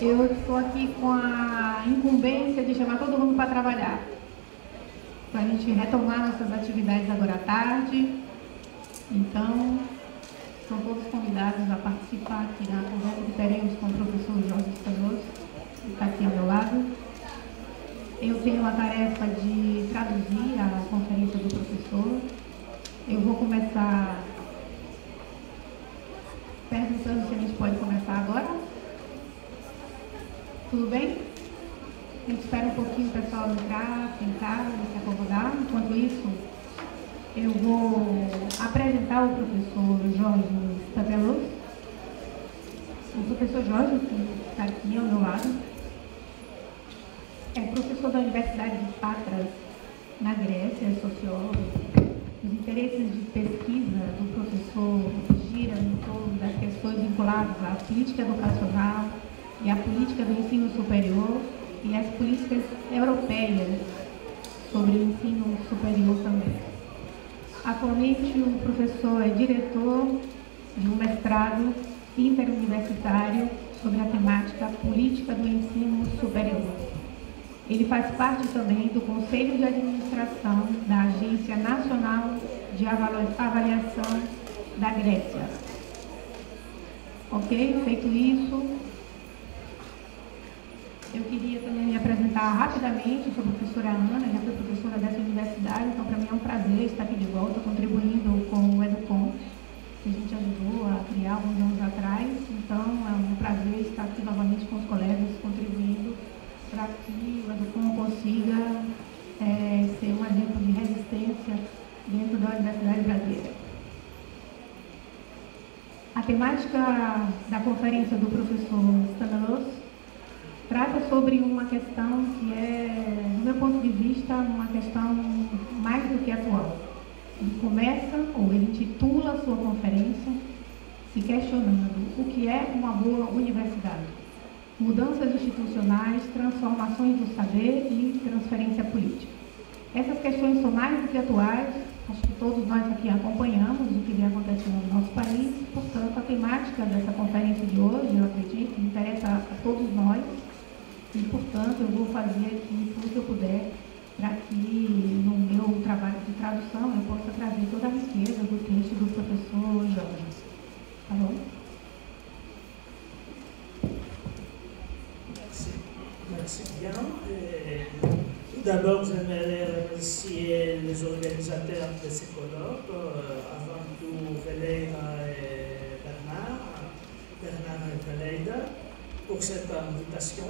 Eu estou aqui com a incumbência de chamar todo mundo para trabalhar, para a gente retomar nossas atividades agora à tarde. Então, são todos convidados a participar aqui na conversa que teremos com o professor Jorge Stanoso, que está aqui ao meu lado. Eu tenho a tarefa de traduzir a conferência do professor. Eu vou começar perguntando se a gente pode começar agora. Tudo bem? A gente espera um pouquinho o pessoal entrar, sentar, se acomodar. Enquanto isso, eu vou apresentar o professor Jorge Stanoso. O professor Jorge, que está aqui ao meu lado, é professor da Universidade de Patras, na Grécia, é sociólogo. Os interesses de pesquisa do professor giram em torno das questões vinculadas à política educacional e à política do ensino superior e às políticas europeias sobre o ensino superior também. Atualmente, o professor é diretor de um mestrado interuniversitário sobre a temática política do ensino superior. Ele faz parte também do Conselho de Administração da Agência Nacional de Avaliação da Grécia. Ok? Feito isso, eu queria também me apresentar rapidamente. Sou a professora Ana, já fui professora dessa universidade, então para mim é um prazer estar aqui de volta, contribuindo com o Educom, que a gente ajudou a criar alguns anos atrás. Então é um prazer estar aqui novamente com os colegas, contribuindo para que o Educom consiga ser um exemplo de resistência dentro da Universidade Brasileira. A temática da conferência do professor Stanoso trata sobre uma questão que é, do meu ponto de vista, uma questão mais do que atual. Ele começa, ou ele intitula a sua conferência, se questionando o que é uma boa universidade. Mudanças institucionais, transformações do saber e transferência política. Essas questões são mais do que atuais, acho que todos nós aqui acompanhamos o que vem acontecendo no nosso país, portanto, a temática dessa conferência de hoje, eu acredito, interessa a todos nós, e, portanto, eu vou fazer aqui tudo que eu puder para que, no meu trabalho de tradução, eu possa trazer toda a riqueza do texto do professor Jorge. Tá bom? Merci bien. Tout d'abord, j'aimerais remercier les organisateurs de ce colloque, avant tout Valéria et Bernard et Valéria, pour cette invitation.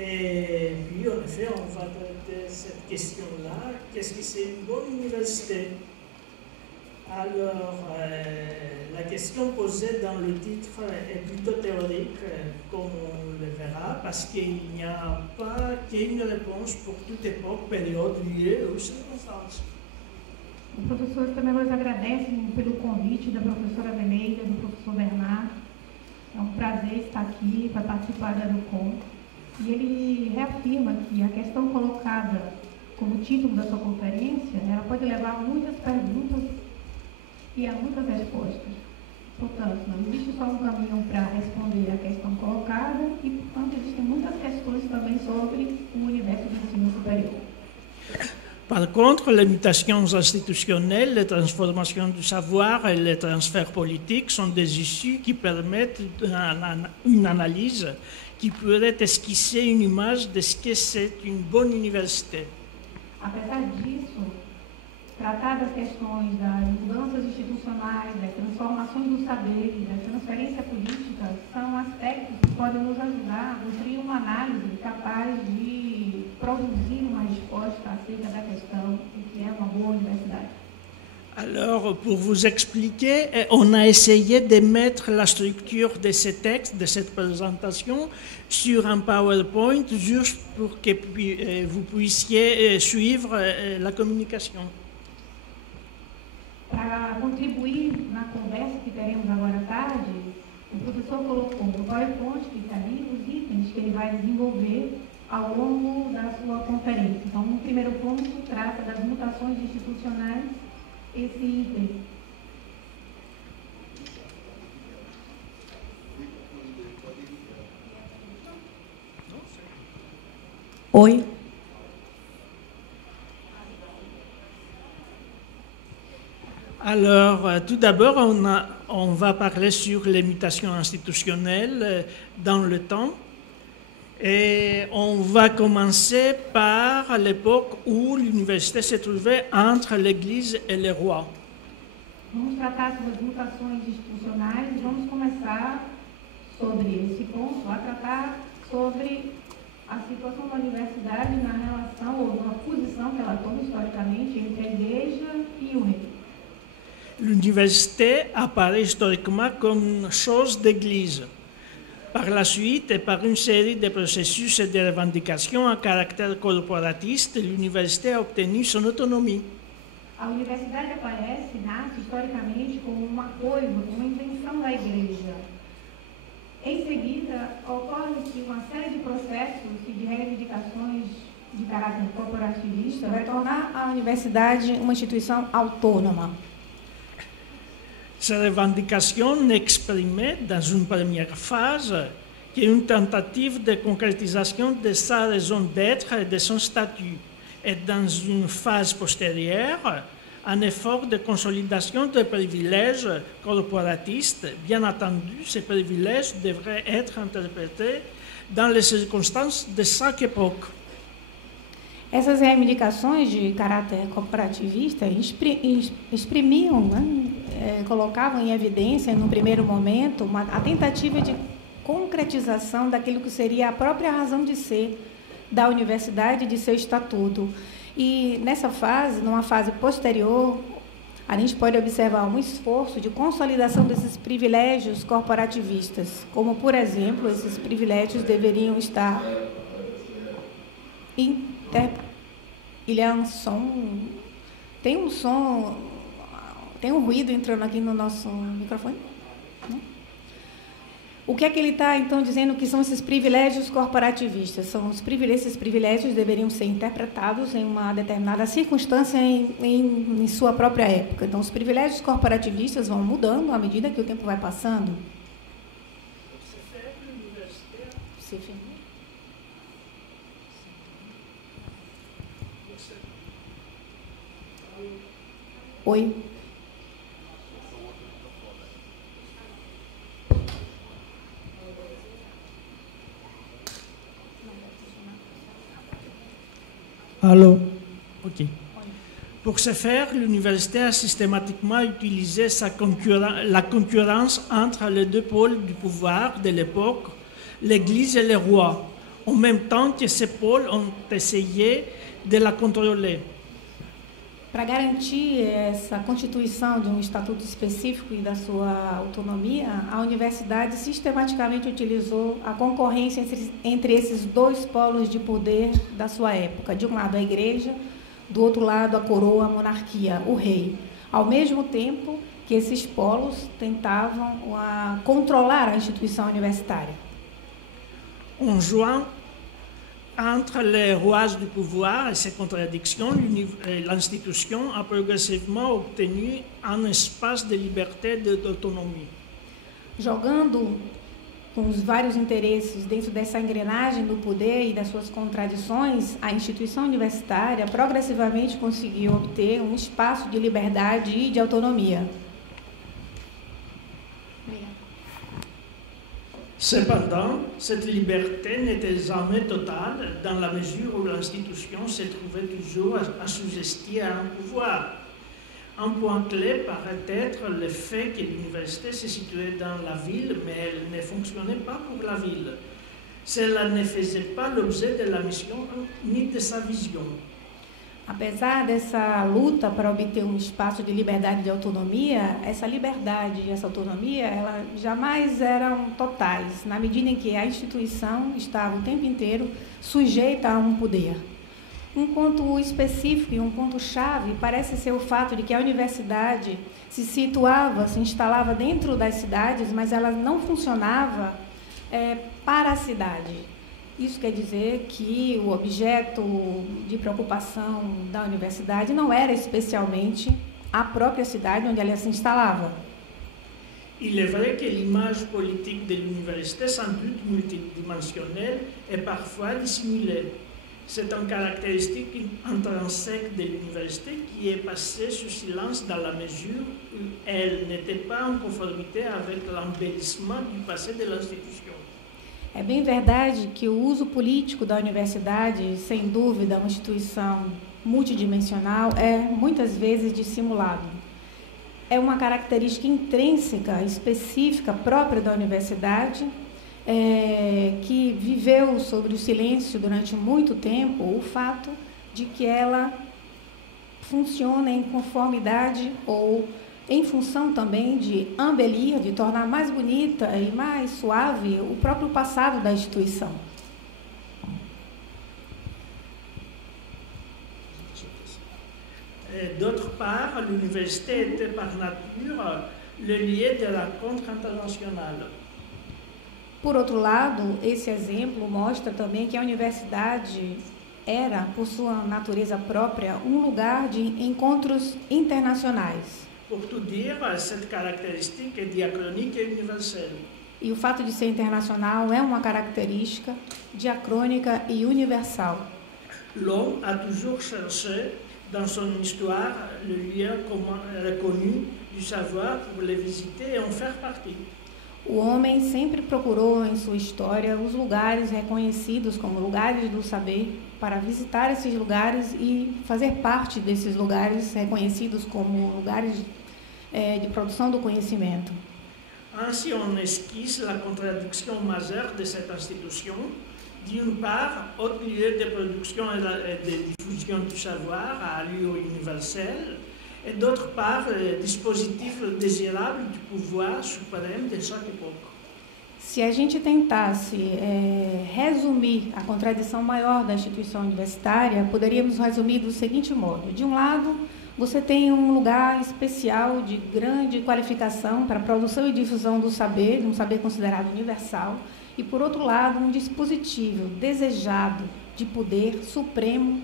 Et puis, en effet, on va traiter cette question-là. Qu'est-ce que c'est une bonne université? Alors, la question posée dans le titre est plutôt théorique, comme on le verra, parce qu'il n'y a pas qu'une réponse pour toute époque, période, lieu ou circonstance. O professor Stanoso agradece pelo convite da professora Veneida, do professor Bernardo. É um prazer estar aqui para participar da Educom. E ele reafirma que a questão colocada como título da sua conferência, ela pode levar a muitas perguntas e a muitas respostas. Portanto, não existe só um caminho para responder a questão colocada e, portanto, existem muitas questões também sobre o universo do ensino superior. Par contre, les mutations institutionnelles, les transformations du savoir et les transferts politiques sont des issues qui permettent une analyse qui pourrait esquisser une image de ce que c'est une bonne université. Apesar disso, tratar das questões das mudanças institucionais, das transformações do saber e da transferência política são aspectos que podem nos ajudar a construir uma análise capaz de produzir uma resposta acerca da questão do que é uma boa universidade. Alors, pour vous expliquer, on a essayé de mettre la structure de ce texte, de cette présentation, sur un PowerPoint, juste pour que vous puissiez suivre la communication. Para contribuir na conversa que teremos agora à tarde, o professor colocou no PowerPoint que está ali os itens que ele vai desenvolver ao longo da sua conferência. Então, no primeiro ponto, trata das mutações institucionais. Esse item Oi. Alors, tout d'abord, on va parler sur les mutations institutionnelles dans le temps. Et on va commencer par l'époque où l'université se trouvait entre l'Église et les rois. Vamos tratar sobre as mutações institucionais e vamos começar sobre esse ponto a tratar sobre a situação da universidade na relação ou na posição que ela toma historicamente entre a Igreja e o rei. L'université apparaît historiquement comme une chose d'église. Par la suite, et par une série de processus et de revendications à caractère corporatiste, l'université a obtenu son autonomie. A universidade aparece, nasce historicamente como uma coisa, uma invenção da Igreja. Em seguida, ocorre-se uma série de processos e de reivindicações de caráter corporativista vai tornar a universidade uma instituição autônoma. Ces revendications exprimées dans une première phase, qui est une tentative de concrétisation de sa raison d'être et de son statut, et dans une phase postérieure, un effort de consolidation des privilèges corporatistes. Bien entendu, ces privilèges devraient être interprétés dans les circonstances de chaque époque. Essas reivindicações de caráter corporativista exprimiam, colocavam em evidência, no primeiro momento, a tentativa de concretização daquilo que seria a própria razão de ser da universidade e de seu estatuto. E nessa fase, numa fase posterior, a gente pode observar um esforço de consolidação desses privilégios corporativistas, como, por exemplo, esses privilégios deveriam estar Ele é um som. Tem um ruído entrando aqui no nosso microfone. Não? O que é que ele está, então, dizendo que são esses privilégios corporativistas? Esses privilégios deveriam ser interpretados em uma determinada circunstância em sua própria época. Então, os privilégios corporativistas vão mudando à medida que o tempo vai passando. Oi. Allô? OK. Pour ce faire, l'université a systématiquement utilisé la concurrence entre les deux pôles du pouvoir de l'époque, l'Église et les rois, en même temps que ces pôles ont essayé de la contrôler. Para garantir essa constituição de um estatuto específico e da sua autonomia, a universidade sistematicamente utilizou a concorrência entre esses dois polos de poder da sua época. De um lado, a Igreja, do outro lado, a coroa, a monarquia, o rei. Ao mesmo tempo que esses polos tentavam controlar a instituição universitária. En jouant entre les rouages du pouvoir et ses contradictions, l'institution a progressivement obtenu un espace de liberté et d'autonomie. Jogando com os vários interesses dentro dessa engrenagem do poder e das suas contradições, a instituição universitária progressivamente conseguiu obter um espaço de liberdade e de autonomia. Cependant, cette liberté n'était jamais totale dans la mesure où l'institution se trouvait toujours assujettie à un pouvoir. Un point clé paraît être le fait que l'université se situait dans la ville, mais elle ne fonctionnait pas pour la ville. Cela ne faisait pas l'objet de la mission ni de sa vision. Apesar dessa luta para obter um espaço de liberdade e de autonomia, essa liberdade e essa autonomia, ela jamais eram totais, na medida em que a instituição estava o tempo inteiro sujeita a um poder. Um ponto específico e um ponto-chave parece ser o fato de que a universidade se instalava dentro das cidades, mas ela não funcionava para a cidade. Isso quer dizer que o objeto de preocupação da universidade não era especialmente a própria cidade onde ela se instalava. Il est vrai que l'image politique de l'université, sans doute multidimensionnelle, est parfois dissimulée. C'est une caractéristique intrinsèque de l'université qui est passée sous silence dans la mesure où elle n'était pas en conformité avec l'embellissement du passé de l'institution. É bem verdade que o uso político da universidade, sem dúvida, uma instituição multidimensional, é muitas vezes dissimulado. É uma característica intrínseca, específica, própria da universidade, que viveu sobre o silêncio durante muito tempo o fato de que ela funciona em conformidade ou em função também de embelir, de tornar mais bonita e mais suave o próprio passado da instituição. D'autre part, l'université était par nature le lieu de rencontres internationales. Por outro lado, esse exemplo mostra também que a universidade era, por sua natureza própria, um lugar de encontros internacionais. Pour tout dire, cette caractéristique est diachronique et universelle. E o fato de ser internacional é uma característica diacrônica e universal. L'homme a toujours cherché dans son histoire le lieu reconnu du savoir pour les visiter et en faire partie. O homem sempre procurou em sua história os lugares reconhecidos como lugares do saber para visitar esses lugares e fazer parte desses lugares reconhecidos como lugares de produção do conhecimento. Ainsi, on esquisse la contradiction majeure de cette institution. D'une part, autre lieu de production et de diffusion du savoir à allure universelle, et d'autre part, dispositif désirable du pouvoir suprême de chaque époque. Se a gente tentasse resumir a contradição maior da instituição universitária, poderíamos resumir do seguinte modo. De um lado, você tem um lugar especial de grande qualificação para a produção e difusão do saber, um saber considerado universal, e, por outro lado, um dispositivo desejado de poder supremo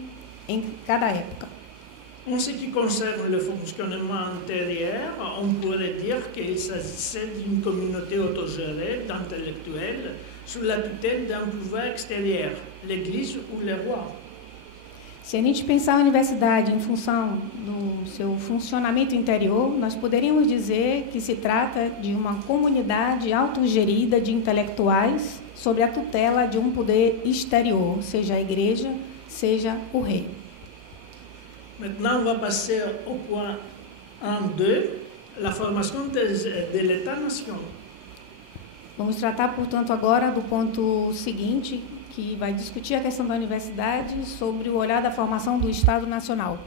em cada época. En ce qui concerne le fonctionnement intérieur, on pourrait dire qu'il s'agissait d'une communauté autogérée d'intellectuels sous la tutelle d'un pouvoir extérieur, l'Église ou le roi. Se a gente pensar a universidade em função do seu funcionamento interior, nós poderíamos dizer que se trata de uma comunidade autogerida de intelectuais sob a tutela de um poder exterior, seja a igreja, seja o rei. Maintenant, on va passer au point 1.2, la formation de l'État-nation. Vamos tratar, portanto, agora do ponto seguinte, que vai discutir a questão da universidade sobre o olhar da formação do Estado Nacional.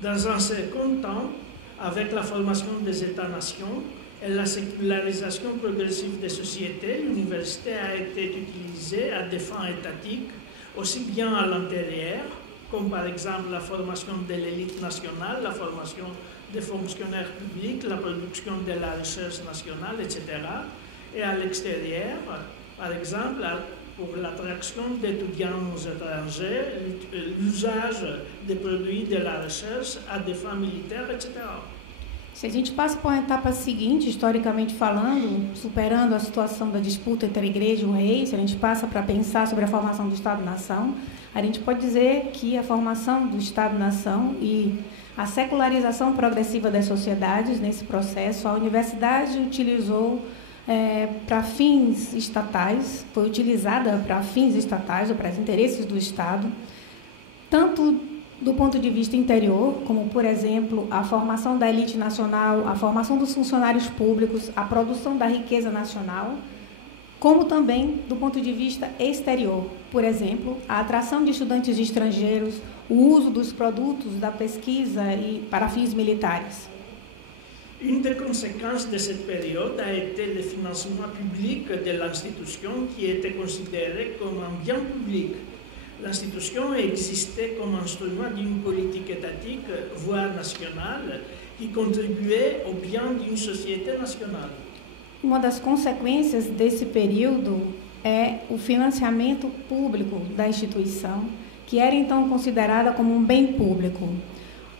Dans un second temps, avec la formation des États-nations et la sécularisation progressive des sociétés, l'université a été utilisée à des fins étatiques, aussi bien à l'intérieur, comme par exemple la formation de l'élite nationale, la formation des fonctionnaires publics, la production de la recherche nationale, etc., et à l'extérieur, par exemple, pour l'attraction d'étudiants étrangers, l'usage des produits de la recherche à des fins militaires, etc. Se a gente passa para a etapa seguinte, historicamente falando, superando a situação da disputa entre a igreja e o rei, se a gente passa para pensar sobre a formação do Estado-nação, a gente pode dizer que a formação do Estado-nação e a secularização progressiva das sociedades nesse processo, a universidade utilizou para fins estatais, foi utilizada para fins estatais ou para os interesses do Estado, tanto do ponto de vista interior, como, por exemplo, a formação da elite nacional, a formação dos funcionários públicos, a produção da riqueza nacional, como também do ponto de vista exterior, por exemplo, a atração de estudantes estrangeiros, o uso dos produtos da pesquisa e para fins militares. Une des conséquences de cette période a été le financement public de l'institution qui était considéré comme un bien public. L'institution existait comme instrument d'une politique étatique, voire nationale, qui contribuait au bien d'une société nationale. Uma das consequências desse período é o financiamento público da instituição, que era então considerada como um bem público.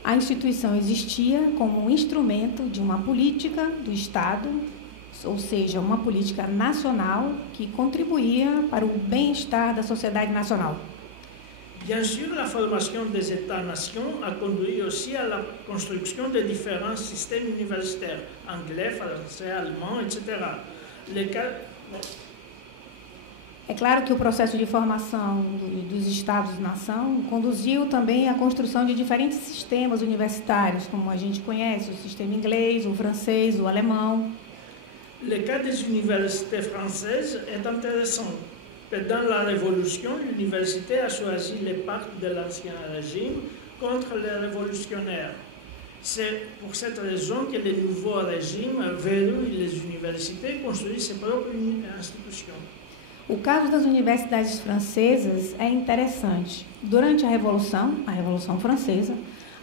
A instituição existia como um instrumento de uma política do Estado, ou seja, uma política nacional que contribuía para o bem-estar da sociedade nacional. Bien sûr, la formation des États-nations a conduit aussi à la construction de différents systèmes universitaires, anglais, français, allemand, etc. É claro que o processo de formação dos Estados-nação conduziu também à construção de diferentes sistemas universitários, como a gente conhece, o sistema inglês, o francês, o alemão. Le cas des universités françaises est intéressant. Pendant la Révolution, l'université a choisi les partis de l'ancien régime contre les révolutionnaires. C'est pour cette raison que le nouveau régime verrouille les universités et construit ses propres institutions. O caso das universidades francesas é interessante. Durante a Revolução Francesa,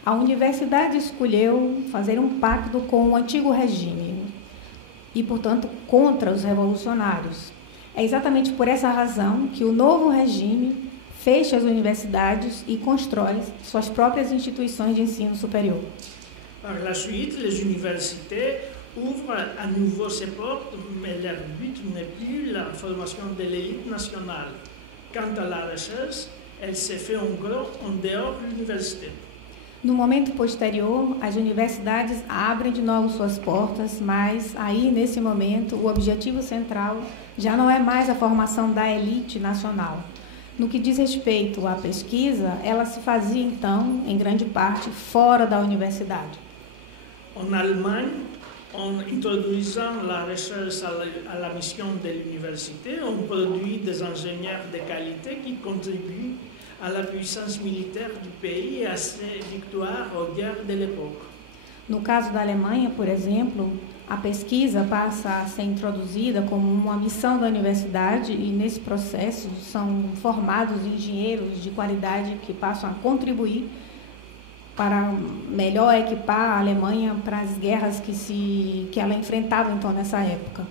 a universidade escolheu fazer um pacto com o antigo regime e, portanto, contra os revolucionários. É exatamente por essa razão que o novo regime fecha as universidades e constrói suas próprias instituições de ensino superior. Par la suite, les universités ouvrent à nouveau ses portes, mais leur but n'est plus la formation de l'élite nationale. Quant à la recherche, elle se fait en gros en dehors de l'université. No momento posterior, as universidades abrem de novo suas portas, mas aí, nesse momento, o objetivo central já não é mais a formação da elite nacional. No que diz respeito à pesquisa, ela se fazia, então, em grande parte, fora da universidade. En Allemagne, en introduisant la recherche à la mission de l'université, on produit des ingénieurs de qualité qui contribuent à la puissance militaire du pays et à ses victoires aux guerres de l'époque. No caso da Alemanha, por exemplo, a pesquisa passa a ser introduzida como uma missão da universidade e, nesse processo, são formados engenheiros de qualidade que passam a contribuir para melhor equipar a Alemanha para as guerras que ela enfrentava, então, nessa época.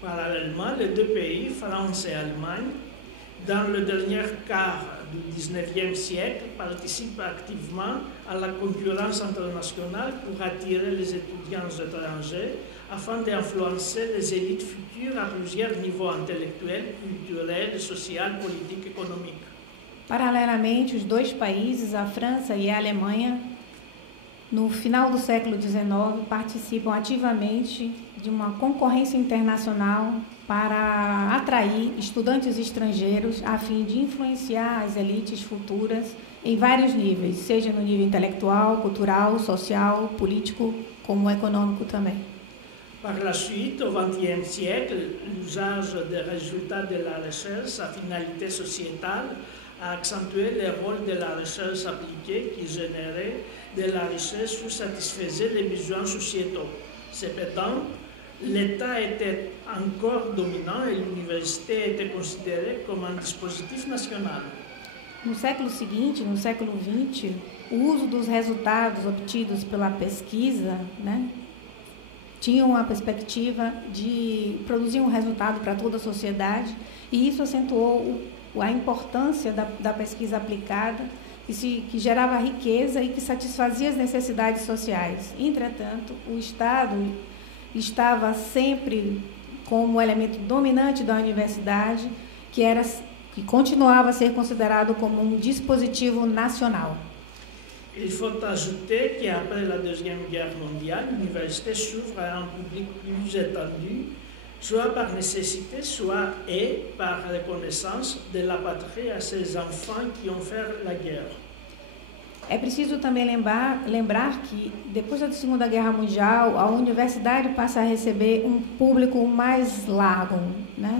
Parallèlement, les deux pays, France et Allemagne, dans le dernier quart du XIXe siècle, participent activement à la concurrence internationale pour attirer les étudiants étrangers afin d'influencer les élites futures à plusieurs niveaux intellectuels, culturels, sociaux, politiques, économiques. Paralelamente, os dois países, a França e a Alemanha, no final do século XIX, participam ativamente de uma concorrência internacional para atrair estudantes estrangeiros a fim de influenciar as elites futuras em vários níveis, seja no nível intelectual, cultural, social, político, como econômico também. Par la suite, au XXe siècle, l'usage des résultats de la recherche à finalité sociétale a accentué le rôle de la recherche appliquée qui générait de la richesse ou satisfaisait les besoins sociétaux. Cependant, l'État était encore dominant et l'université était considérée comme un dispositif national. No século seguinte, no século XX, o uso dos resultados obtidos pela pesquisa, tinha uma perspectiva de produzir um resultado para toda a sociedade, e isso acentuou a importância da pesquisa aplicada, que gerava riqueza e que satisfazia as necessidades sociais. Entretanto, o Estado estava sempre como elemento dominante da universidade, que continuava a ser considerado como um dispositivo nacional. Il faut ajouter qu'après la Deuxième Guerre mondiale, l'université s'ouvre à un public plus étendu, soit par nécessité, soit par reconnaissance de la patrie à ces enfants qui ont fait la guerre. É preciso também lembrar que, depois da Segunda Guerra Mundial, a universidade passa a receber um público mais largo,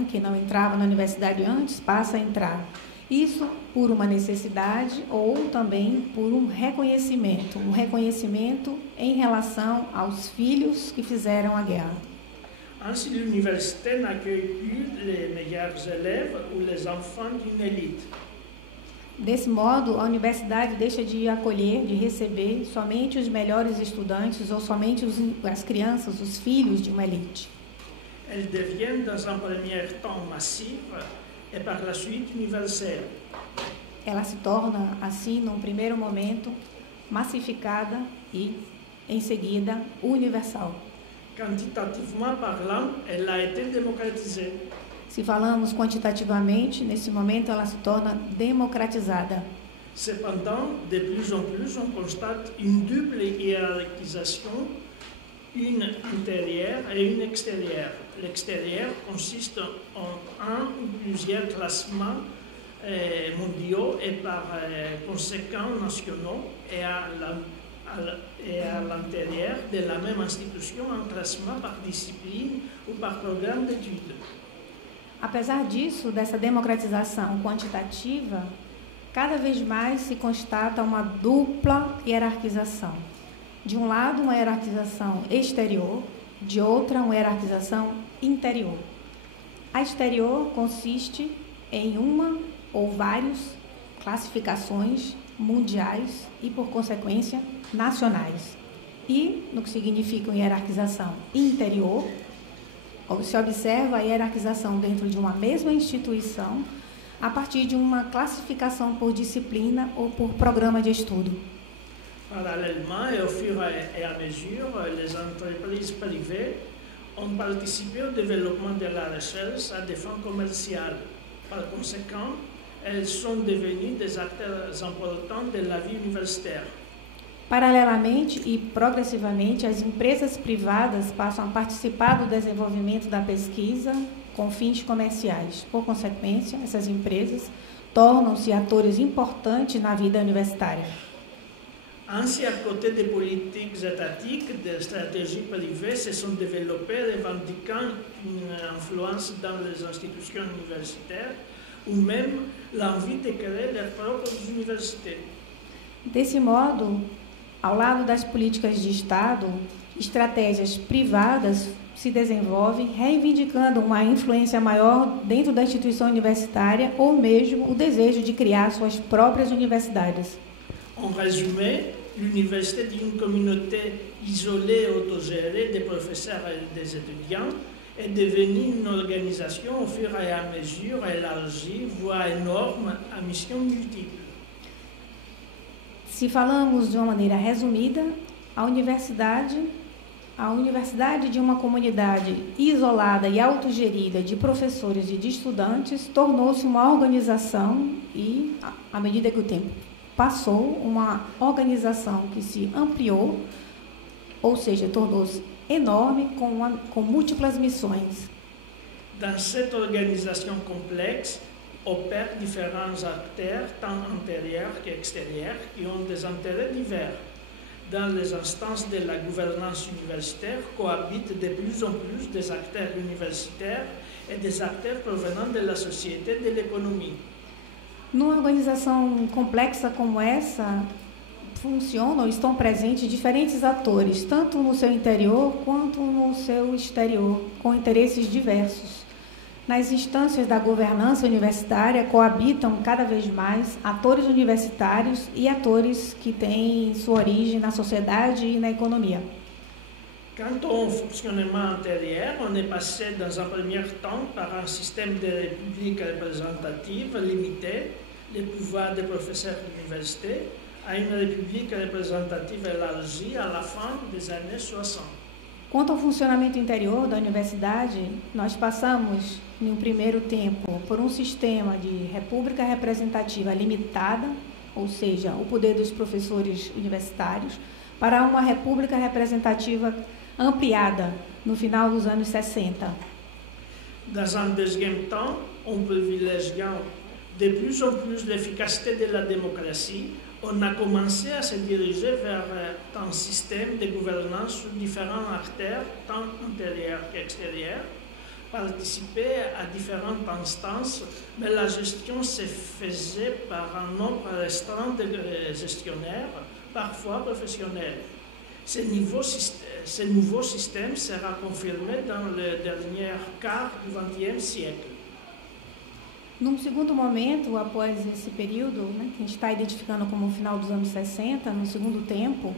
que não entrava na universidade antes, passa a entrar. Isso por uma necessidade ou também por um reconhecimento em relação aos filhos que fizeram a guerra. Ainsi, l'université n'accueille plus les meilleurs élèves ou les enfants d'une élite. Desse modo, a universidade deixa de acolher, de receber somente os melhores estudantes ou somente as crianças, os filhos de uma elite. Elle devient dans un premier temps massive et par la suite universelle. Ela se torna, assim, num primeiro momento, massificada e, em seguida, universal. Quantitativement parlant, elle a été démocratisée. Se falamos quantitativamente, nesse momento ela se torna democratizada. Cependant, de plus en plus, on constate une double hiérarchisation, une intérieure et une extérieure. L'extérieur consiste en un ou plusieurs classements mondiaux et par conséquent nationaux, et à l'intérieur de la même institution un classement par discipline ou par programme d'études. Apesar disso, dessa democratização quantitativa, cada vez mais se constata uma dupla hierarquização. De um lado, uma hierarquização exterior, de outra, uma hierarquização interior. A exterior consiste em uma ou várias classificações mundiais e, por consequência, nacionais. E, no que significa uma hierarquização interior, se observa a hierarquização dentro de uma mesma instituição a partir de uma classificação por disciplina ou por programa de estudo. Parallèlement et au fur et à mesure, les entreprises privées ont participé au développement de la recherche à des fins commerciales. Par conséquent, elles sont devenues des acteurs importants de la vie universitaire. Paralelamente e progressivamente, as empresas privadas passam a participar do desenvolvimento da pesquisa com fins comerciais. Por consequência, essas empresas tornam-se atores importantes na vida universitária. Ainsi, à côté des politiques étatiques, des stratégies privées se sont développées revendiquant une influence dans les institutions universitaires ou même l'envie de créer leurs propres universités. Desse modo, ao lado das políticas de Estado, estratégias privadas se desenvolvem, reivindicando uma influência maior dentro da instituição universitária ou mesmo o desejo de criar suas próprias universidades. En résumé, l'université d'une communauté isolée et autogérée des professeurs et des étudiants est devenue une organisation au fur et à mesure élargie, voire énorme, à mission multiple. Se falamos de uma maneira resumida, a universidade de uma comunidade isolada e autogerida de professores e de estudantes tornou-se uma organização e, à medida que o tempo passou, uma organização que se ampliou, ou seja, tornou-se enorme com múltiplas missões. Dans cette organisation complexe, opèrent différents acteurs, tant intérieurs qu'extérieurs, qui ont des intérêts divers. Dans les instances de la gouvernance universitaire, cohabitent de plus en plus des acteurs universitaires et des acteurs provenant de la société et de l'économie. Numa organização complexa como essa, funcionam, estão presentes diferentes atores, tanto no seu interior quanto no seu exterior, com interesses diversos. Nas instâncias da governança universitária coabitam cada vez mais atores universitários e atores que têm sua origem na sociedade e na economia. Quant au fonctionnement intérieur, on est passé dans un premier temps par un système de république représentative limitée, les pouvoirs des professeurs d'université, à une république représentative élargie à la fin des années 60. Quanto ao funcionamento interior da universidade, nós passamos, em um primeiro tempo, por um sistema de república representativa limitada, ou seja, o poder dos professores universitários, para uma república representativa ampliada no final dos anos 60. Dans un deuxième temps, en privilégiant de plus en plus l'efficacité de la démocratie, on a commencé à se diriger vers un système de gouvernance sous différents acteurs, tant intérieurs qu'extérieurs, participer à différentes instances, mais la gestion se faisait par un nombre restreint de gestionnaires, parfois professionnels. Ce nouveau système sera confirmé dans le dernier quart du XXe siècle. Num segundo momento, após esse período, que a gente está identificando como o final dos anos 60, no segundo tempo,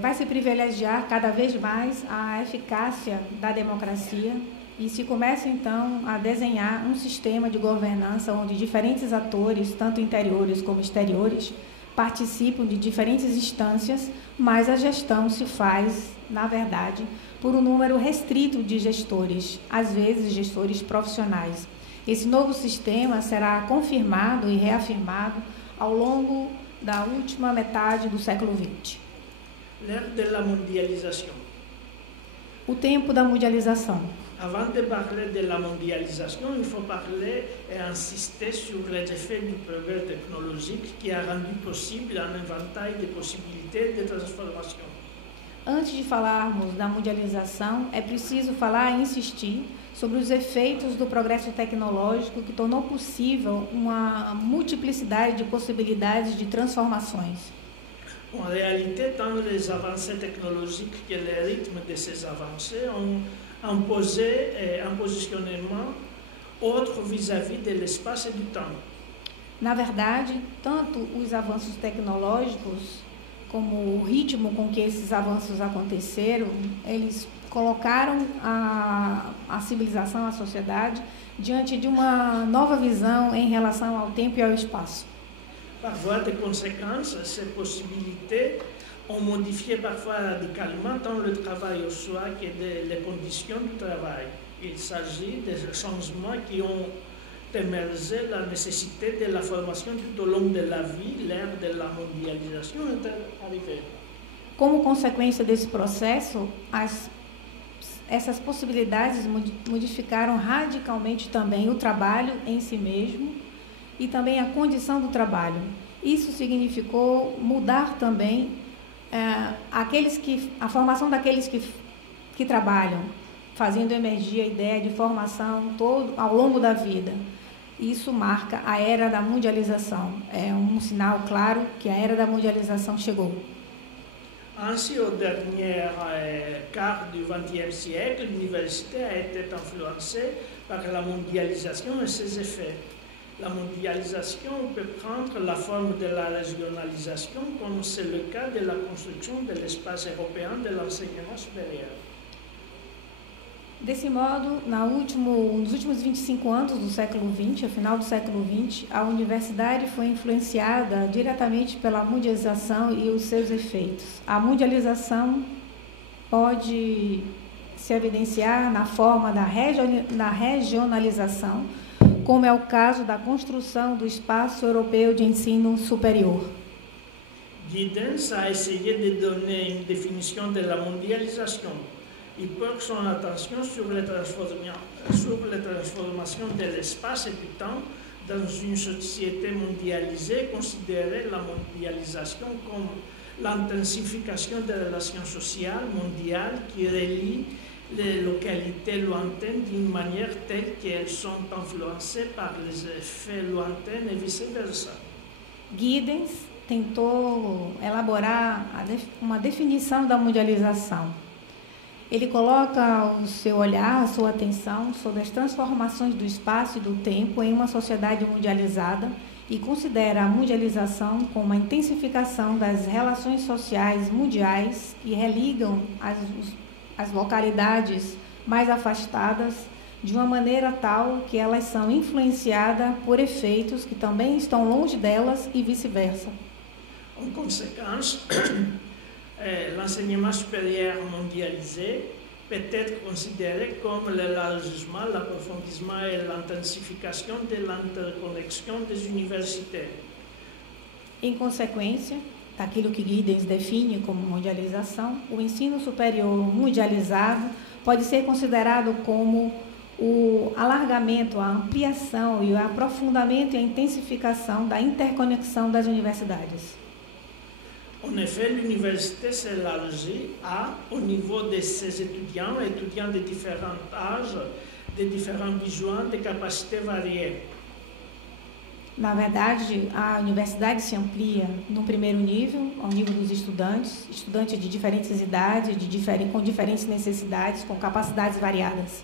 vai se privilegiar cada vez mais a eficácia da democracia e se começa, então, a desenhar um sistema de governança onde diferentes atores, tanto interiores como exteriores, participam de diferentes instâncias, mas a gestão se faz, na verdade, por um número restrito de gestores, às vezes gestores profissionais. Esse novo sistema será confirmado e reafirmado ao longo da última metade do século XX. L'ère de la mondialisation. O tempo da mundialização. Avant de parler de la mondialisation, il faut parler et insister sur les effets du progrès technologique qui a rendu possible un éventail de possibilités de transformation. Antes de falarmos da mundialização, é preciso falar e insistir sobre os efeitos do progresso tecnológico que tornou possível uma multiplicidade de possibilidades de transformações. En réalité, tant les avancées technologiques que le rythme de ces avancées ont imposé un positionnement autre vis-à-vis de l'espace et du temps. Na verdade, tanto os avanços tecnológicos como o ritmo com que esses avanços aconteceram, eles colocaram a civilização, a sociedade, diante de uma nova visão em relação ao tempo e ao espaço. Par voie de conséquence, ces possibilités ont modifié parfois radicalement tant le travail au soi que les conditions du travail. Il s'agit de changements qui ont émergé la nécessité de la formation tout au long de la vie. L'ère de la mondialisation est arrivée. Como consequência desse processo, essas possibilidades modificaram radicalmente também o trabalho em si mesmo e também a condição do trabalho. Isso significou mudar também a formação daqueles que trabalham, fazendo emergir a ideia de formação ao longo da vida. Isso marca a era da mundialização. É um sinal claro que a era da mundialização chegou. Ainsi, au dernier quart du XXe siècle, l'université a été influencée par la mondialisation et ses effets. La mondialisation peut prendre la forme de la régionalisation, comme c'est le cas de la construction de l'espace européen de l'enseignement supérieur. Desse modo, nos últimos 25 anos do século XX, ao final do século XX, a universidade foi influenciada diretamente pela mundialização e os seus efeitos. A mundialização pode se evidenciar na forma da regionalização, como é o caso da construção do Espaço Europeu de Ensino Superior. Giddens a essayé de donner une définition de la mondialisation. Il porte son attention sur les transformations de l'espace et du temps dans une société mondialisée, considérer la mondialisation comme l'intensification des relations sociales mondiales qui relient les localités lointaines d'une manière telle qu'elles sont influencées par les effets lointains et vice-versa. Giddens tentou elaborar uma definição da mundialização. Ele coloca o seu olhar, a sua atenção sobre as transformações do espaço e do tempo em uma sociedade mundializada e considera a mundialização como uma intensificação das relações sociais mundiais que religam as localidades mais afastadas de uma maneira tal que elas são influenciadas por efeitos que também estão longe delas e vice-versa. En conséquence, l'enseignement supérieur mondialisé peut être considéré comme l'élargissement, l'approfondissement et l'intensification de l'interconnexion des universités. Em consequência daquilo que Giddens define como mundialização, o ensino superior mundializado pode ser considerado como o alargamento, a ampliação e o aprofundamento e a intensificação da interconexão das universidades. En effet, l'université s'élargit au niveau de ses étudiants de différents âges, de différents besoins, de capacités variées. Na verdade, a universidade se amplia no primeiro nível, ao nível dos estudantes de diferentes idades, com diferentes necessidades, com capacidades variadas.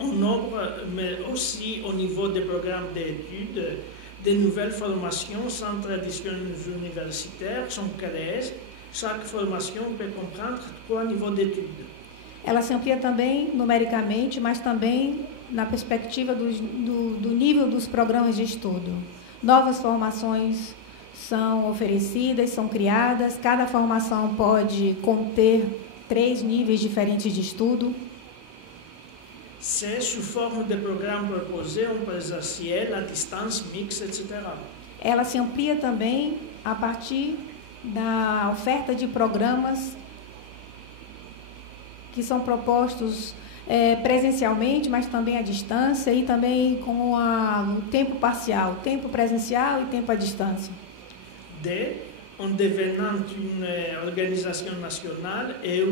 En nombre, mais aussi au niveau des programmes d'études, de nouvelles formations sans tradition universitaire sont créées. Chaque formation peut comprendre 3 niveaux d'études. Ela se amplia também numericamente, mas também na perspectiva do nível dos programas de estudo. Novas formações são oferecidas, são criadas, cada formação pode conter 3 níveis diferentes de estudo. C'est sous forme de programmes proposés en présentiel, à distance, mix, etc. ela se amplia também a partir da oferta de programas que são propostos presencialmente, mas também à distância e também com o tempo parcial, tempo presencial e tempo à distância. En devenant une organisation nationale et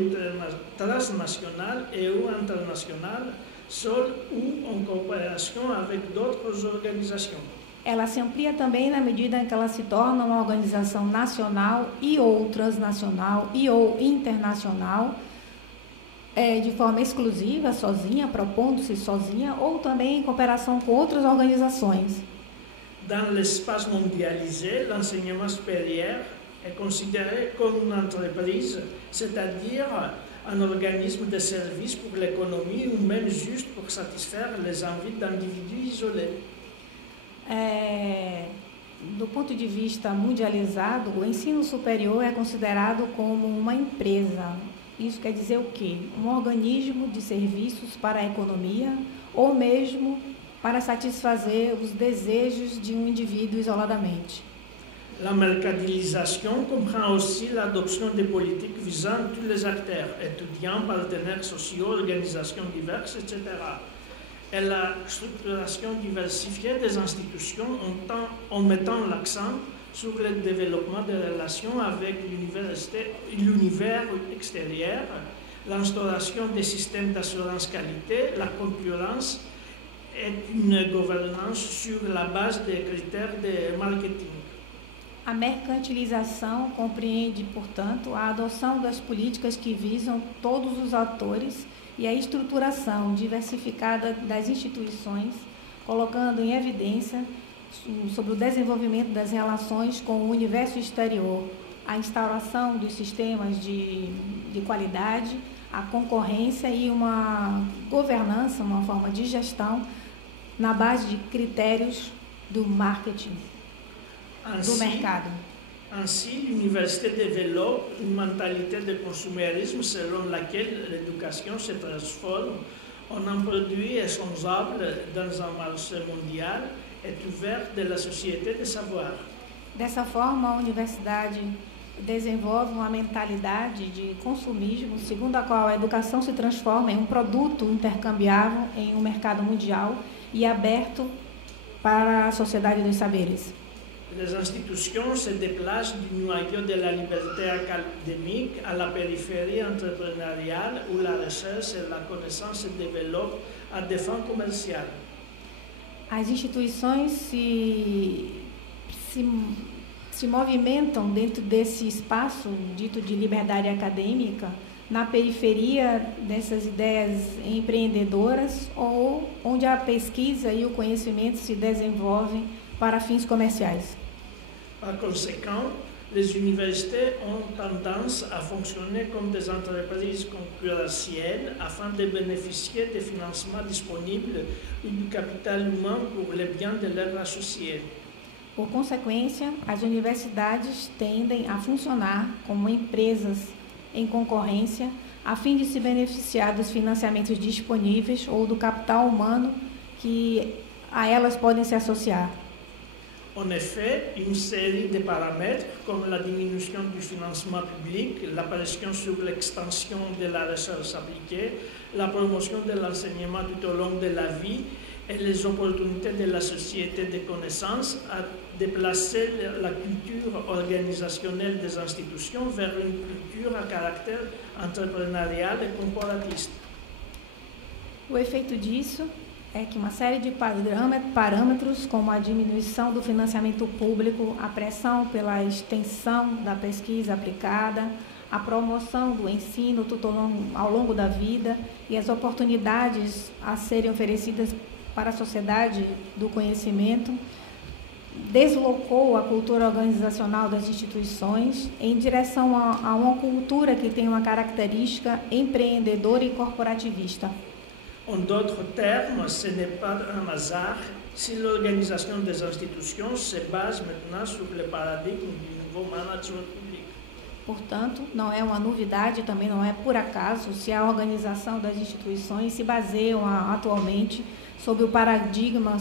transnationale et ou internationale, seule ou en coopération avec d'autres organisations. Ela se amplia também na medida em que ela se torna uma organização nacional e ou transnacional e ou internacional, de forma exclusiva, sozinha, propondo-se sozinha, ou também em cooperação com outras organizações. Dans l'espace mondialisé, l'enseignement supérieur est considéré comme une entreprise, c'est-à-dire un organisme de service pour l'économie humaine juste pour satisfaire les envies d'individus isolés. Do ponto de vista mundializado, o ensino superior é considerado como uma empresa. Isso quer dizer o quê? Um organismo de serviços para a economia ou mesmo para satisfazer os desejos de um indivíduo isoladamente. La mercantilisation comprend aussi l'adoption des politiques visant tous les acteurs, étudiants, partenaires sociaux, organisations diverses, etc. Et la structuration diversifiée des institutions en mettant l'accent sur le développement des relations avec l'univers extérieur, l'instauration des systèmes d'assurance qualité, la concurrence et une gouvernance sur la base des critères de marketing. A mercantilização compreende, portanto, a adoção das políticas que visam todos os atores e a estruturação diversificada das instituições, colocando em evidência sobre o desenvolvimento das relações com o universo exterior, a instauração dos sistemas de qualidade, a concorrência e uma governança, uma forma de gestão na base de critérios do marketing, do mercado. Ainsi, l'université développe une mentalité de consumérisme selon laquelle l'éducation se transforme en un produit essentiel dans un marché mondial et ouvert de la société de savoir. Dessa forma, a universidade desenvolve uma mentalidade de consumismo, segundo a qual a educação se transforma em um produto intercambiável em um mercado mundial e aberto para a sociedade dos saberes. Les institutions se déplacent du noyau de la liberté académique à la périphérie entrepreneuriale où la recherche et la connaissance se développent à des fins commerciales. As instituições se movimentam dentro desse espaço dito de liberdade acadêmica, na periferia dessas ideias empreendedoras ou onde a pesquisa e o conhecimento se desenvolvem para fins comerciais. Par conséquent, les universités ont tendance à fonctionner comme des entreprises concurrentielles afin de bénéficier des financements disponibles ou du capital humain pour le bien de leurs associés. Por consequência, as universidades tendem a funcionar como empresas em concorrência a fim de se beneficiar dos financiamentos disponíveis ou do capital humano que a elas podem se associar. En effet, une série de paramètres comme la diminution du financement public, la pression sur l'extension de la recherche appliquée, la promotion de l'enseignement tout au long de la vie et les opportunités de la société de connaissances a déplacé la culture organisationnelle des institutions vers une culture à caractère entrepreneurial et corporatiste. O efeito disso é que uma série de parâmetros, como a diminuição do financiamento público, a pressão pela extensão da pesquisa aplicada, a promoção do ensino ao longo da vida e as oportunidades a serem oferecidas para a sociedade do conhecimento, deslocou a cultura organizacional das instituições em direção a uma cultura que tem uma característica empreendedora e corporativista. En d'autres termes, ce n'est pas un hasard si l'organisation des institutions se base maintenant sur le paradigme du nouveau management public. Portanto, não é uma novidade, também não é por acaso, se a organização das instituições se baseiam atualmente sobre o paradigma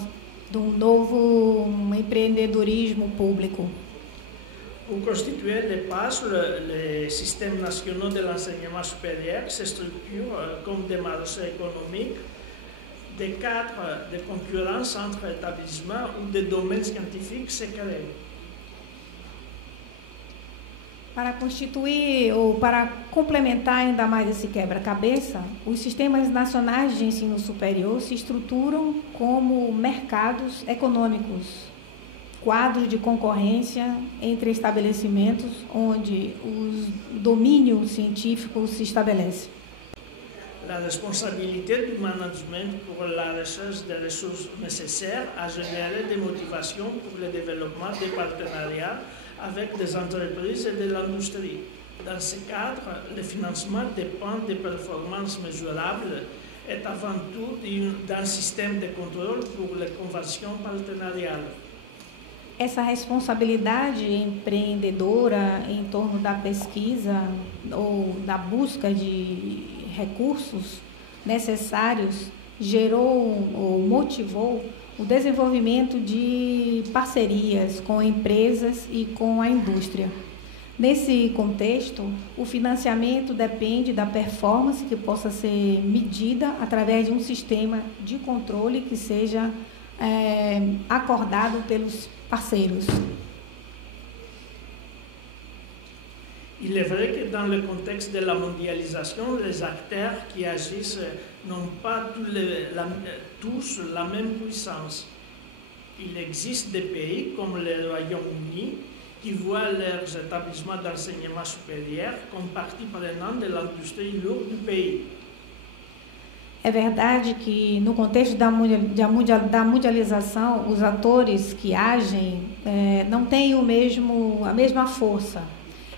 de um novo empreendedorismo público. Pour constituer les PAS, les systèmes nationaux de l'enseignement supérieur se structurent comme des marchés économiques, des cadres de concurrence entre établissements ou des domaines scientifiques se créent. Para constituir ou para complementar ainda mais esse quebra-cabeça, os sistemas nacionais de ensino superior se estruturam como mercados econômicos, quadros de concorrência entre estabelecimentos onde o domínio científico se estabelece. La responsabilité du management pour la recherche des ressources nécessaires a généré des motivations pour le développement des partenariats avec des entreprises et de l'industrie. Dans ce cadre, le financement dépend des performances mesurables et avant tout d'un système de contrôle pour les conventions partenariales. Essa responsabilidade empreendedora em torno da pesquisa ou da busca de recursos necessários gerou ou motivou o desenvolvimento de parcerias com empresas e com a indústria. Nesse contexto, o financiamento depende da performance que possa ser medida através de um sistema de controle que seja acordado pelos parceiros. Il est vrai que dans le contexte de la mondialisation, les acteurs qui agissent n'ont pas tous la même puissance. Il existe des pays comme le Royaume-Uni qui voient leurs établissements d'enseignement supérieur comme partie prenante de l'industrie lourde du pays. É verdade que no contexto da mundialização, os atores que agem não têm a mesma força.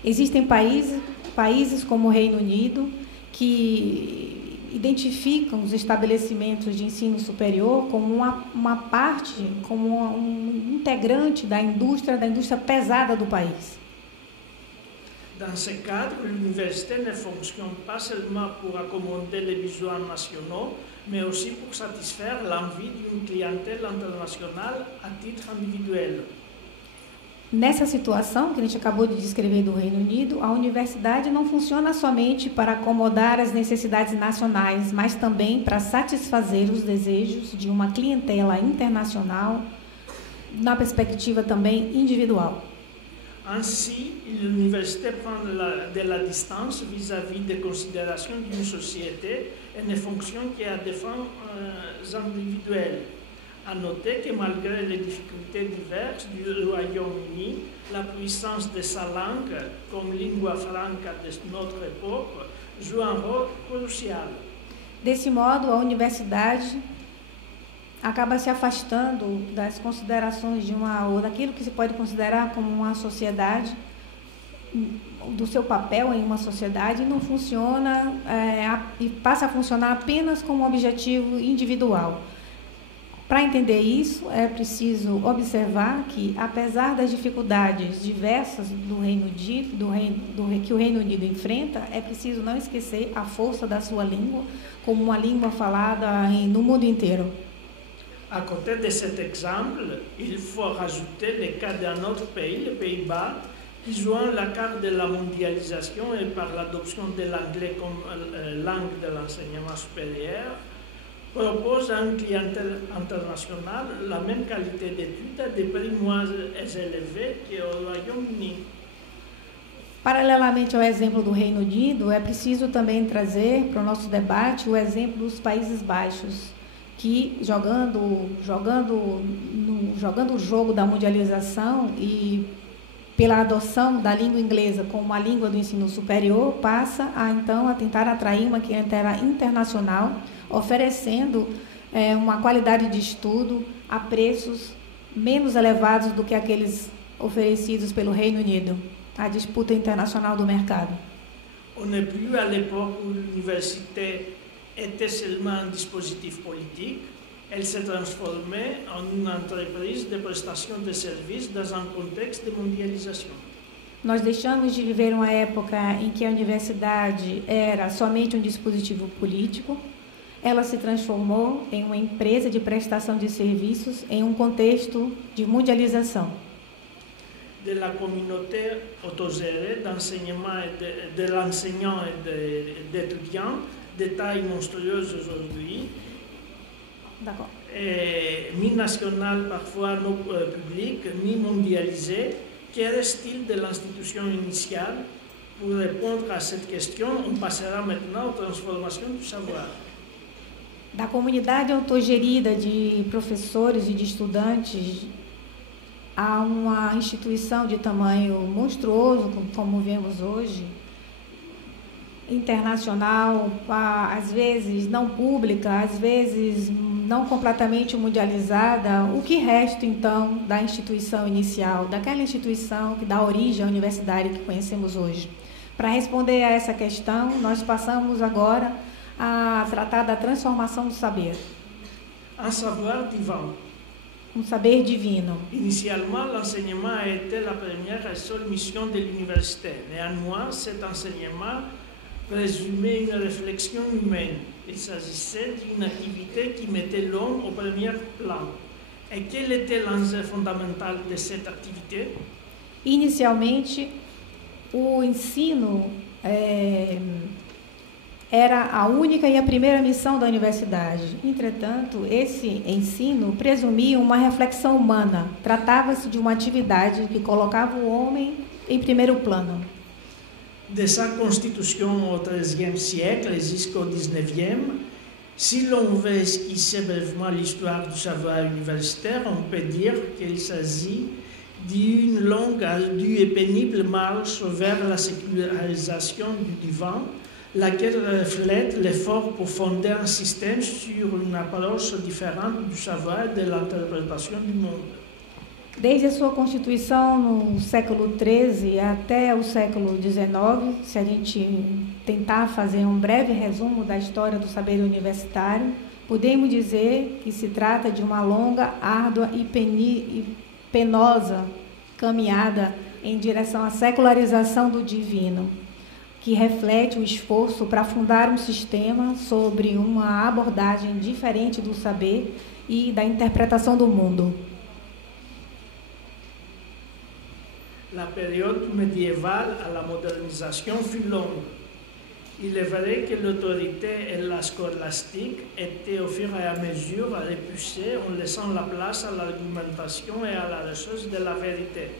Existem países como o Reino Unido que identificam os estabelecimentos de ensino superior como uma parte, como um integrante da indústria pesada do país. Dans ce cadre, l'université ne fonctionne pas seulement pour accommoder les besoins nationaux, mais aussi pour satisfaire l'envie d'une clientèle internationale à titre individuel. Nessa situação que a gente acabou de descrever do Reino Unido, a universidade não funciona somente para acomodar as necessidades nacionais, mas também para satisfazer os desejos de uma clientela internacional, na perspectiva também individual. Ainsi, l'université prend de la distance vis-à-vis des considérations d'une société et ne fonctionne qu'à des fins individuelles. À noter que malgré les difficultés diverses du Royaume-Uni, la puissance de sa langue comme lingua franca de notre époque joue un rôle crucial. Desse modo, a universidade acaba se afastando das considerações ou daquilo que se pode considerar como uma sociedade, do seu papel em uma sociedade, e não funciona e passa a funcionar apenas como um objetivo individual. Para entender isso, é preciso observar que, apesar das dificuldades diversas que o Reino Unido enfrenta, é preciso não esquecer a força da sua língua como uma língua falada no mundo inteiro. À côté de cet exemple, il faut rajouter le cas d'un autre pays, les Pays-Bas, qui jouant la carte de la mondialisation et par l'adoption de l'anglais comme langue de l'enseignement supérieur, propose à une clientèle internationale la même qualité d'études à des prix moins élevés qu'au Royaume-Uni. Paralelamente ao exemplo do Reino Unido, é preciso também trazer para o nosso debate o exemplo dos Países Baixos, que jogando o jogo da mundialização e pela adoção da língua inglesa como uma língua do ensino superior, passa então a tentar atrair uma clientela internacional, oferecendo uma qualidade de estudo a preços menos elevados do que aqueles oferecidos pelo Reino Unido, a disputa internacional do mercado. On n'est plus à l'époque où l'université était seulement un dispositif politique, elle s'est transformée en une entreprise de prestation de services dans un contexte de mondialisation. Nós deixamos de viver uma época em que a universidade era somente um dispositivo político. ela se transformou em uma empresa de prestação de serviços em um contexto de mundialização. De la communauté autogérée d'enseignement de l'enseignant et d'étudiants de taille monstrueuse aujourd'hui, D'accord. mi nationale, parfois non publique, mi mondialisée. Quel style de l'institution initiale? Pour répondre à cette question, on passera maintenant aux transformations du savoir. Da comunidade autogerida de professores e de estudantes a uma instituição de tamanho monstruoso, como vemos hoje, internacional, às vezes não pública, às vezes não completamente mundializada, o que resta então da instituição inicial, daquela instituição que dá origem à universidade que conhecemos hoje? Para responder a essa questão, nós passamos agora a tratar da transformação do saber. Un savoir divin. Um saber divino. Initialement, l'enseignement a été la première et seule mission de l'université. Néanmoins, cet enseignement présumait une réflexion humaine. Il s'agissait d'une activité qui mettait l'homme au premier plan. Et quel était l'enjeu fondamental de cette activité? Inicialmente, o ensino era a única e a primeira missão da universidade. Entretanto, esse ensino presumia uma reflexão humana. Tratava-se de uma atividade que colocava o homem em primeiro plano. De sa constitution au XIIIe siècle jusqu'au XIXe, si l'on veut esquisser brièvement l'histoire du savoir universitaire, on peut dire qu'il s'agit d'une longue, ardue et pénible marche vers la sécularisation du divin, laquelle reflète l'effort pour fonder un système sur une approche différente du savoir et de l'interprétation du monde. Desde a sua constituição no século XIII até o século XIX, se a gente tentar fazer um breve resumo da história do saber universitário, podemos dizer que se trata de uma longa, árdua e penosa caminhada em direção à secularização do divino, que reflete o esforço para fundar um sistema sobre uma abordagem diferente do saber e da interpretação do mundo. La période médiévale à la modernisation fut longue. Il est vrai que l'autorité et la scolastique étaient au fur et à mesure repoussées en laissant la place à l'argumentation et à la recherche de la vérité.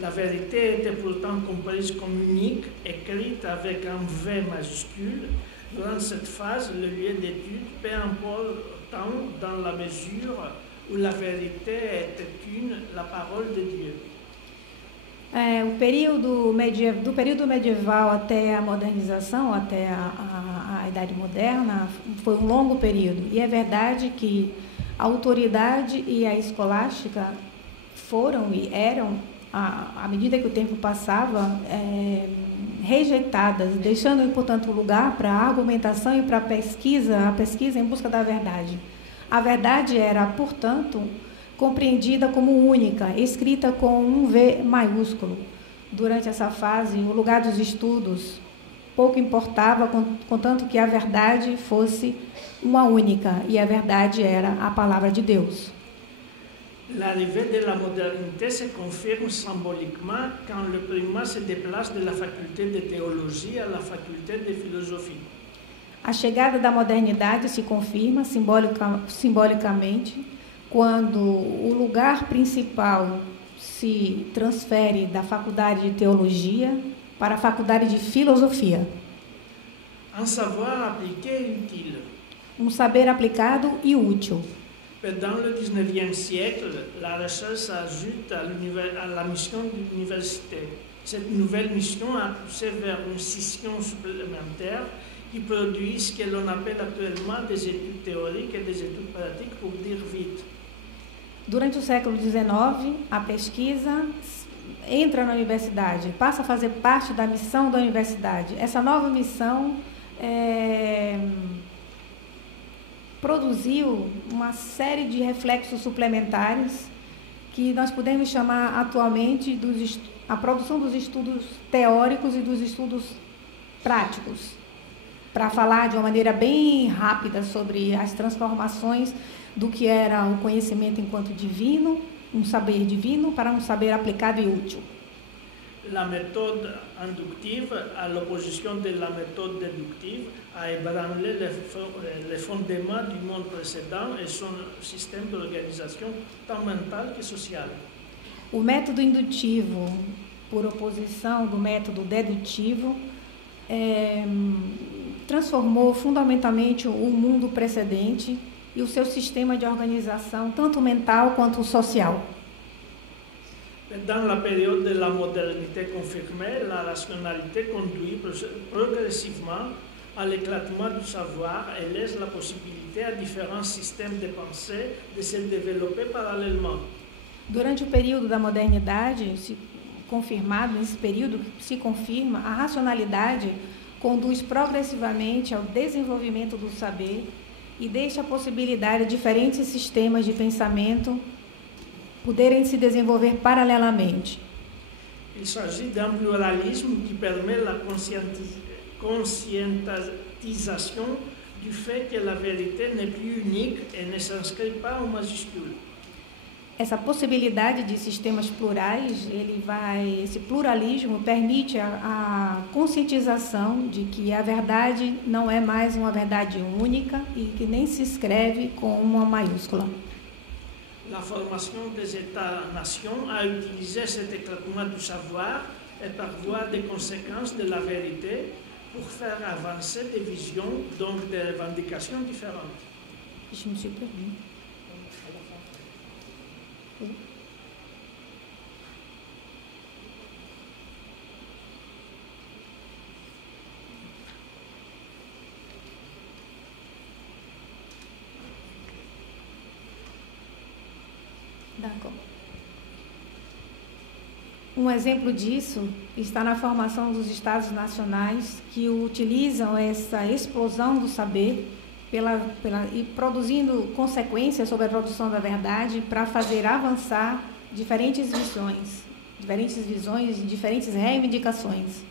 La vérité était pourtant comprise comme unique, écrite avec un V majuscule. Durant cette phase, le lieu d'étude, peu importe dans la mesure où la vérité était une, la parole de Dieu. Do período medieval até a modernização, até a Idade Moderna, foi um longo período. E é verdade que a autoridade e a escolástica foram e eram, à medida que o tempo passava, rejeitadas, deixando, portanto, lugar para a argumentação e para a pesquisa em busca da verdade. A verdade era, portanto, compreendida como única, escrita com um V maiúsculo. Durante essa fase, o lugar dos estudos pouco importava, contanto que a verdade fosse uma única, e a verdade era a palavra de Deus. L'arrivée de la modernité se confirme symboliquement quand le primat se déplace de la faculté de théologie à la faculté de philosophie. A chegada da modernidade se confirma simbolicamente quando o lugar principal se transfere da faculdade de teologia para a faculdade de filosofia. Un savoir appliqué et utile. Um saber aplicado e útil. Dans le XIXe siècle, la recherche ajoute à la mission de l'université. Cette nouvelle mission a poussé vers une scission supplémentaire qui produit ce que l'on appelle actuellement des études théoriques et des études pratiques, pour dire vite. Durante o século XIX, a pesquisa entra na universidade, passa a fazer parte da missão da universidade. Essa nova missão produziu uma série de reflexos suplementares que nós podemos chamar atualmente a produção dos estudos teóricos e dos estudos práticos. para falar de uma maneira bem rápida sobre as transformações do que era o conhecimento enquanto divino, um saber divino, para um saber aplicado e útil. La méthode inductive, à l'opposition de la méthode déductive, a ébranlé les fondements du monde précédent et son système d'organisation tant mentale que sociale. O método indutivo, por oposição do método dedutivo, transformou fundamentalmente o mundo precedente e o seu sistema de organização, tanto mental quanto social. Dans la période de la modernité confirmée, la rationalité conduit progressivement à l'éclatement du savoir et laisse la possibilité à différents systèmes de pensée de se développer parallèlement. Durante o período da modernidade, nesse período se confirma, a racionalidade conduz progressivamente ao desenvolvimento do saber e deixa a possibilidade de diferentes sistemas de pensamento poderem se desenvolver paralelamente. Il s'agit d'un pluralisme qui permet la conscientisation du fait que la vérité n'est plus unique et ne s'inscrit pas en majuscule. Essa possibilidade de sistemas plurais, esse pluralismo permite a conscientização de que a verdade não é mais uma verdade única e que nem se escreve com uma maiúscula. La formation des États-nations a utilisé cet éclatement du savoir et par voie de conséquences de la vérité pour faire avancer des visions, donc des revendications différentes. Je me suis perdu. Um exemplo disso está na formação dos Estados nacionais que utilizam essa explosão do saber e produzindo consequências sobre a produção da verdade para fazer avançar diferentes visões e diferentes reivindicações.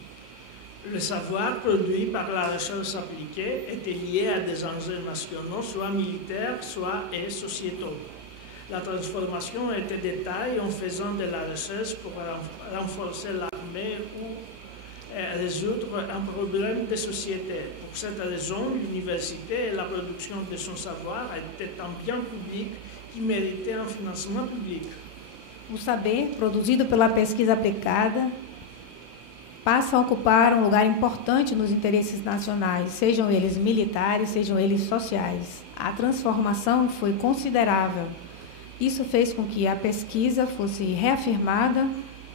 Le savoir produit par la recherche appliquée était lié à des enjeux nationaux, soit militaires, soit sociétaux. La transformation était de taille en faisant de la recherche pour renforcer l'armée ou résoudre un problème de société. Pour cette raison, l'université et la production de son savoir étaient un bien public qui méritait un financement public. O saber, produzido pela pesquisa aplicada, passa a ocupar um lugar importante nos interesses nacionais, sejam eles militares, sejam eles sociais. A transformação foi considerável. Isso fez com que a pesquisa fosse reafirmada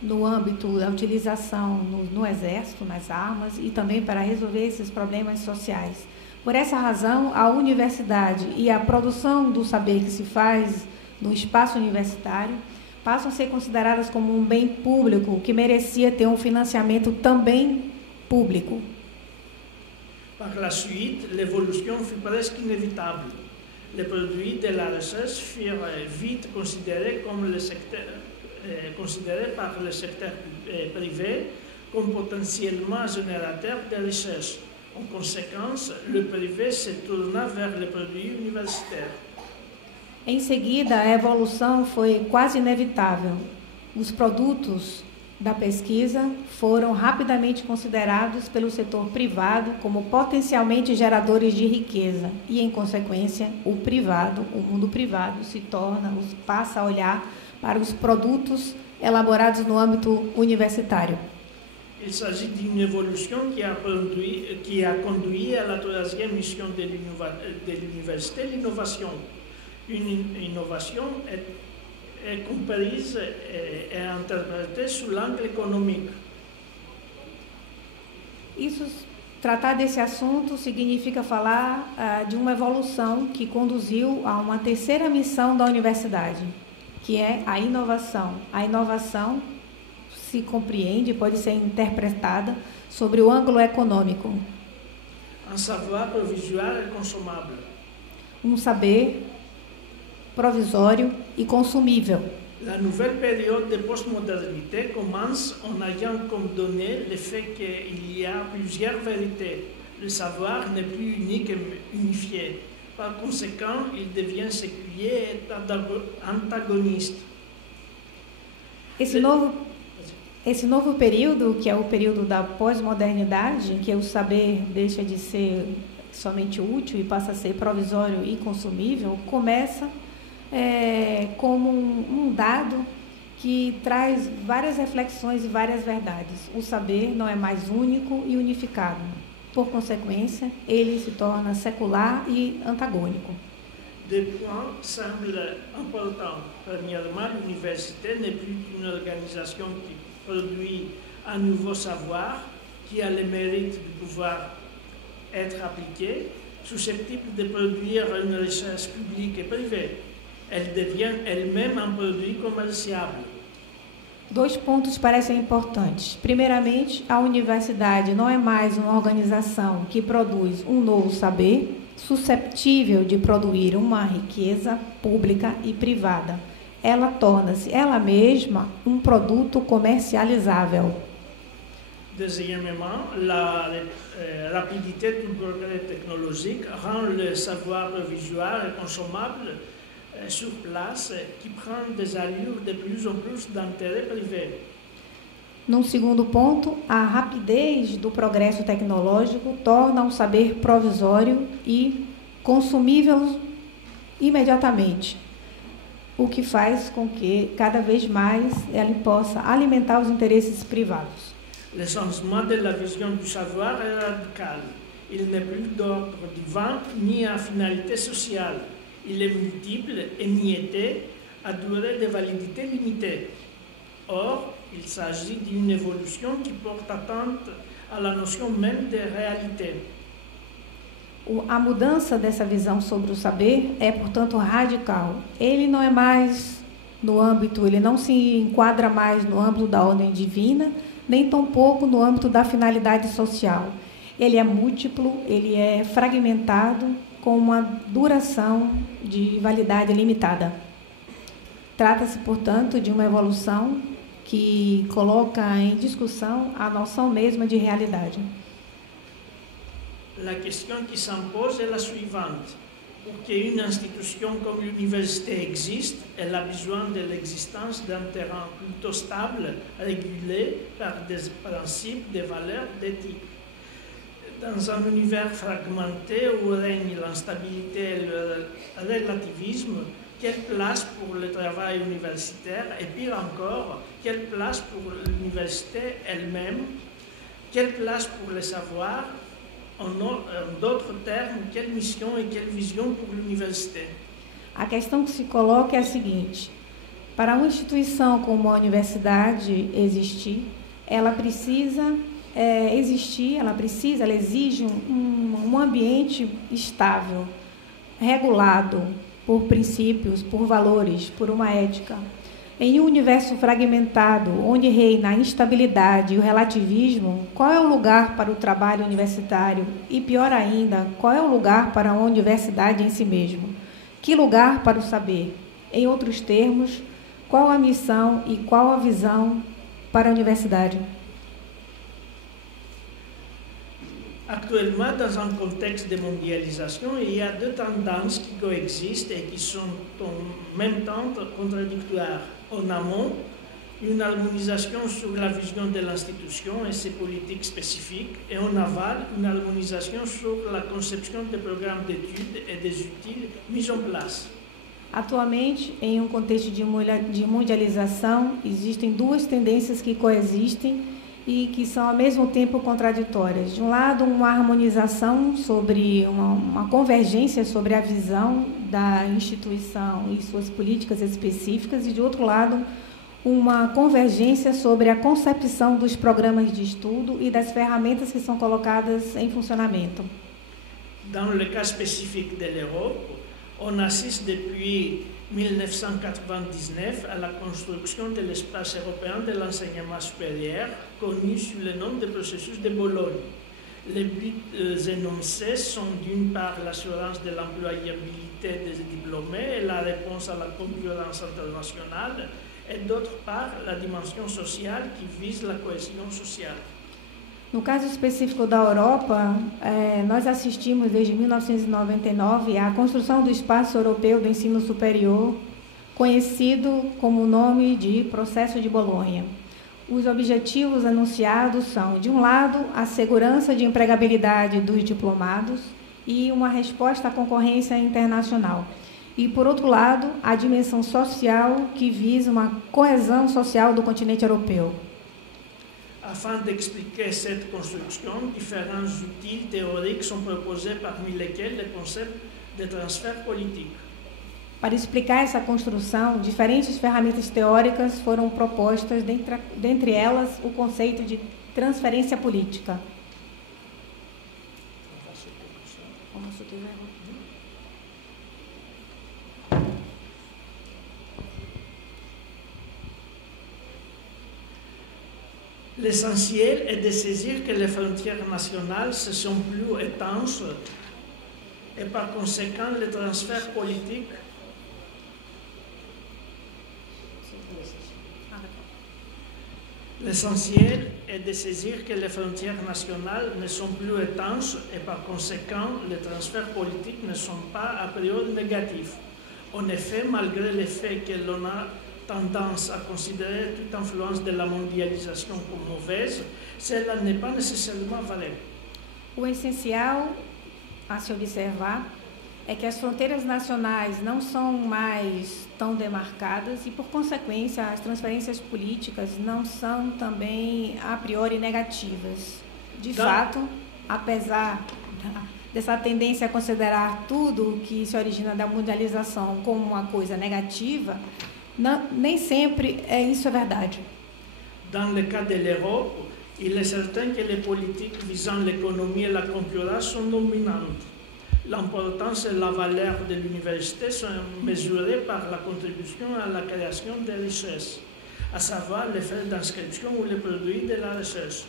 no âmbito da utilização no exército, nas armas e também para resolver esses problemas sociais. Por essa razão, a universidade e a produção do saber que se faz no espaço universitário passam a ser consideradas como um bem público que merecia ter um financiamento também público. Par la suite, l'évolution fut presque inévitable. Les produits de la recherche furent vite considérés par le secteur privé comme potentiellement générateur de richesses. En conséquence, le privé se tourna vers les produits universitaires. Em seguida, a evolução foi quase inevitável. Os produtos da pesquisa foram rapidamente considerados pelo setor privado como potencialmente geradores de riqueza e, em consequência, o mundo privado passa a olhar para os produtos elaborados no âmbito universitário. Il s'agit d'une évolution qui a conduit à la troisième mission de l'université, l'innovation. Une innovation est comprise et interprétée sous l'angle économique. Tratar desse assunto significa falar de uma evolução que conduziu a uma terceira missão da universidade, que é a inovação. A inovação se compreende, pode ser interpretada sobre o ângulo econômico. Un savoir provisoire et consommable. Um saber provisório e consumível. La nouvelle période de postmodernité commence en ayant comme donnée le fait qu'il y a plusieurs vérités. le savoir n'est plus unique et unifié. Par conséquent, il devient séculier et antagoniste. Esse novo período, que é o período da pós-modernidade, em que o saber deixa de ser somente útil e passa a ser provisório e consumível, começa como um dado que traz várias reflexões e várias verdades. O saber não é mais único e unificado. Por consequência, ele se torna secular e antagônico. Deux points semblent importants. Premièrement, l'université n'est plus une organisation qui produit un nouveau savoir qui a le mérite de pouvoir être appliqué, susceptible de produire une recherche publique et privée. Elle devient elle-même un produit commerciable. Dois pontos parecem importantes. Primeiramente, a universidade não é mais uma organização que produz um novo saber, susceptível de produzir uma riqueza pública e privada. Ela torna-se ela mesma um produto comercializável. Deuxièmement, la rapidité du progrès technologique rend le savoir provisoire et consommable sur place, qui prend des allures de plus en plus d'intérêt privé. Num segundo ponto, a rapidez do progresso tecnológico torna o saber provisório e consumível imediatamente, o que faz com que cada vez mais ele possa alimentar os interesses privados. Le changement de la vision du savoir est radical. Il n'est plus d'ordre divin ni à finalité sociale. Il est multiple, émietté, à durée de validité limitée. Or, il s'agit d'une évolution qui porte atteinte à la notion même de réalité. A mudança dessa visão sobre o saber é, portanto, radical. Ele não é mais no âmbito, ele não se enquadra mais no âmbito da ordem divina, nem tampouco no âmbito da finalidade social. Ele é múltiplo, ele é fragmentado, com uma duração de validade limitada. Trata-se, portanto, de uma evolução que coloca em discussão a noção mesma de realidade. La question qui s'impose est la suivante. Pour qu'une institution comme l'université existe, elle a besoin de l'existence d'un terrain plutôt stable, régulé par des principes, des valeurs, d'éthique. Dans un univers fragmenté où règne l'instabilité et le relativisme, quelle place pour le travail universitaire et pire encore, quelle place pour l'université elle-même, quelle place pour le savoir, en d'autres termes, quelle mission et quelle vision pour l'université? A questão que se coloca é a seguinte: para uma instituição como a universidade existir, ela exige um ambiente estável, regulado por princípios, por valores, por uma ética. Em um universo fragmentado, onde reina a instabilidade e o relativismo, qual é o lugar para o trabalho universitário? E, pior ainda, qual é o lugar para a universidade em si mesmo? Que lugar para o saber? Em outros termos, qual a missão e qual a visão para a universidade? Actuellement, dans un contexte de mondialisation, il y a deux tendances qui coexistent et qui sont en même temps contradictoires. En amont, une harmonisation sur la vision de l'institution et ses politiques spécifiques, et en aval, une harmonisation sur la conception des programmes d'études et des outils mis en place. Atualmente, em um contexto de mundialização, existem duas tendências que coexistem e que são ao mesmo tempo contraditórias. De um lado, uma harmonização sobre uma convergência sobre a visão da instituição e suas políticas específicas, e de outro lado, uma convergência sobre a concepção dos programas de estudo e das ferramentas que são colocadas em funcionamento. Dans le cas spécifique de l'Europe, on assiste depuis 1999 à la construction de l'espace européen de l'enseignement supérieur, connu sous le nom de processus de Bologne. Les buts énoncés sont d'une part l'assurance de l'employabilité des diplômés et la réponse à la concurrence internationale, et d'autre part la dimension sociale qui vise la cohésion sociale. No caso específico da Europa, nós assistimos desde 1999 à construção do Espaço Europeu do Ensino Superior, conhecido como o nome de Processo de Bolonha. Os objetivos anunciados são, de um lado, a segurança de empregabilidade dos diplomados e uma resposta à concorrência internacional. E, por outro lado, a dimensão social que visa uma coesão social do continente europeu. Afin d'expliquer cette construction, différents outils théoriques sont proposés, parmi lesquels le concept de transfert politique. Para explicar essa construção, diferentes ferramentas teóricas foram propostas, dentre elas o conceito de transferência política. L'essentiel est de saisir que les frontières nationales se sont plus étanches et par conséquent le transfert politique L'essentiel est de saisir que les frontières nationales ne sont plus étanches et par conséquent les transferts politiques ne sont pas a priori négatifs. En effet, malgré le fait que l'on a tendance à considerer toute influence de la mondialisation comme mauvaise, cela n'est pas nécessairement vrai. O essencial a se observar é que as fronteiras nacionais não são mais tão demarcadas e, por consequência, as transferências políticas não são também a priori negativas. De fato, apesar dessa tendência a considerar tudo que se origina da mundialização como uma coisa negativa, nem sempre isso é verdade. Dans le cas de l'Europe, il est certain que les politiques visant l'économie et la concurrence sont dominantes. L'importance et la valeur de l'université sont mesurées par la contribution à la création des richesses, à savoir les frais d'inscription ou les produits de la recherche.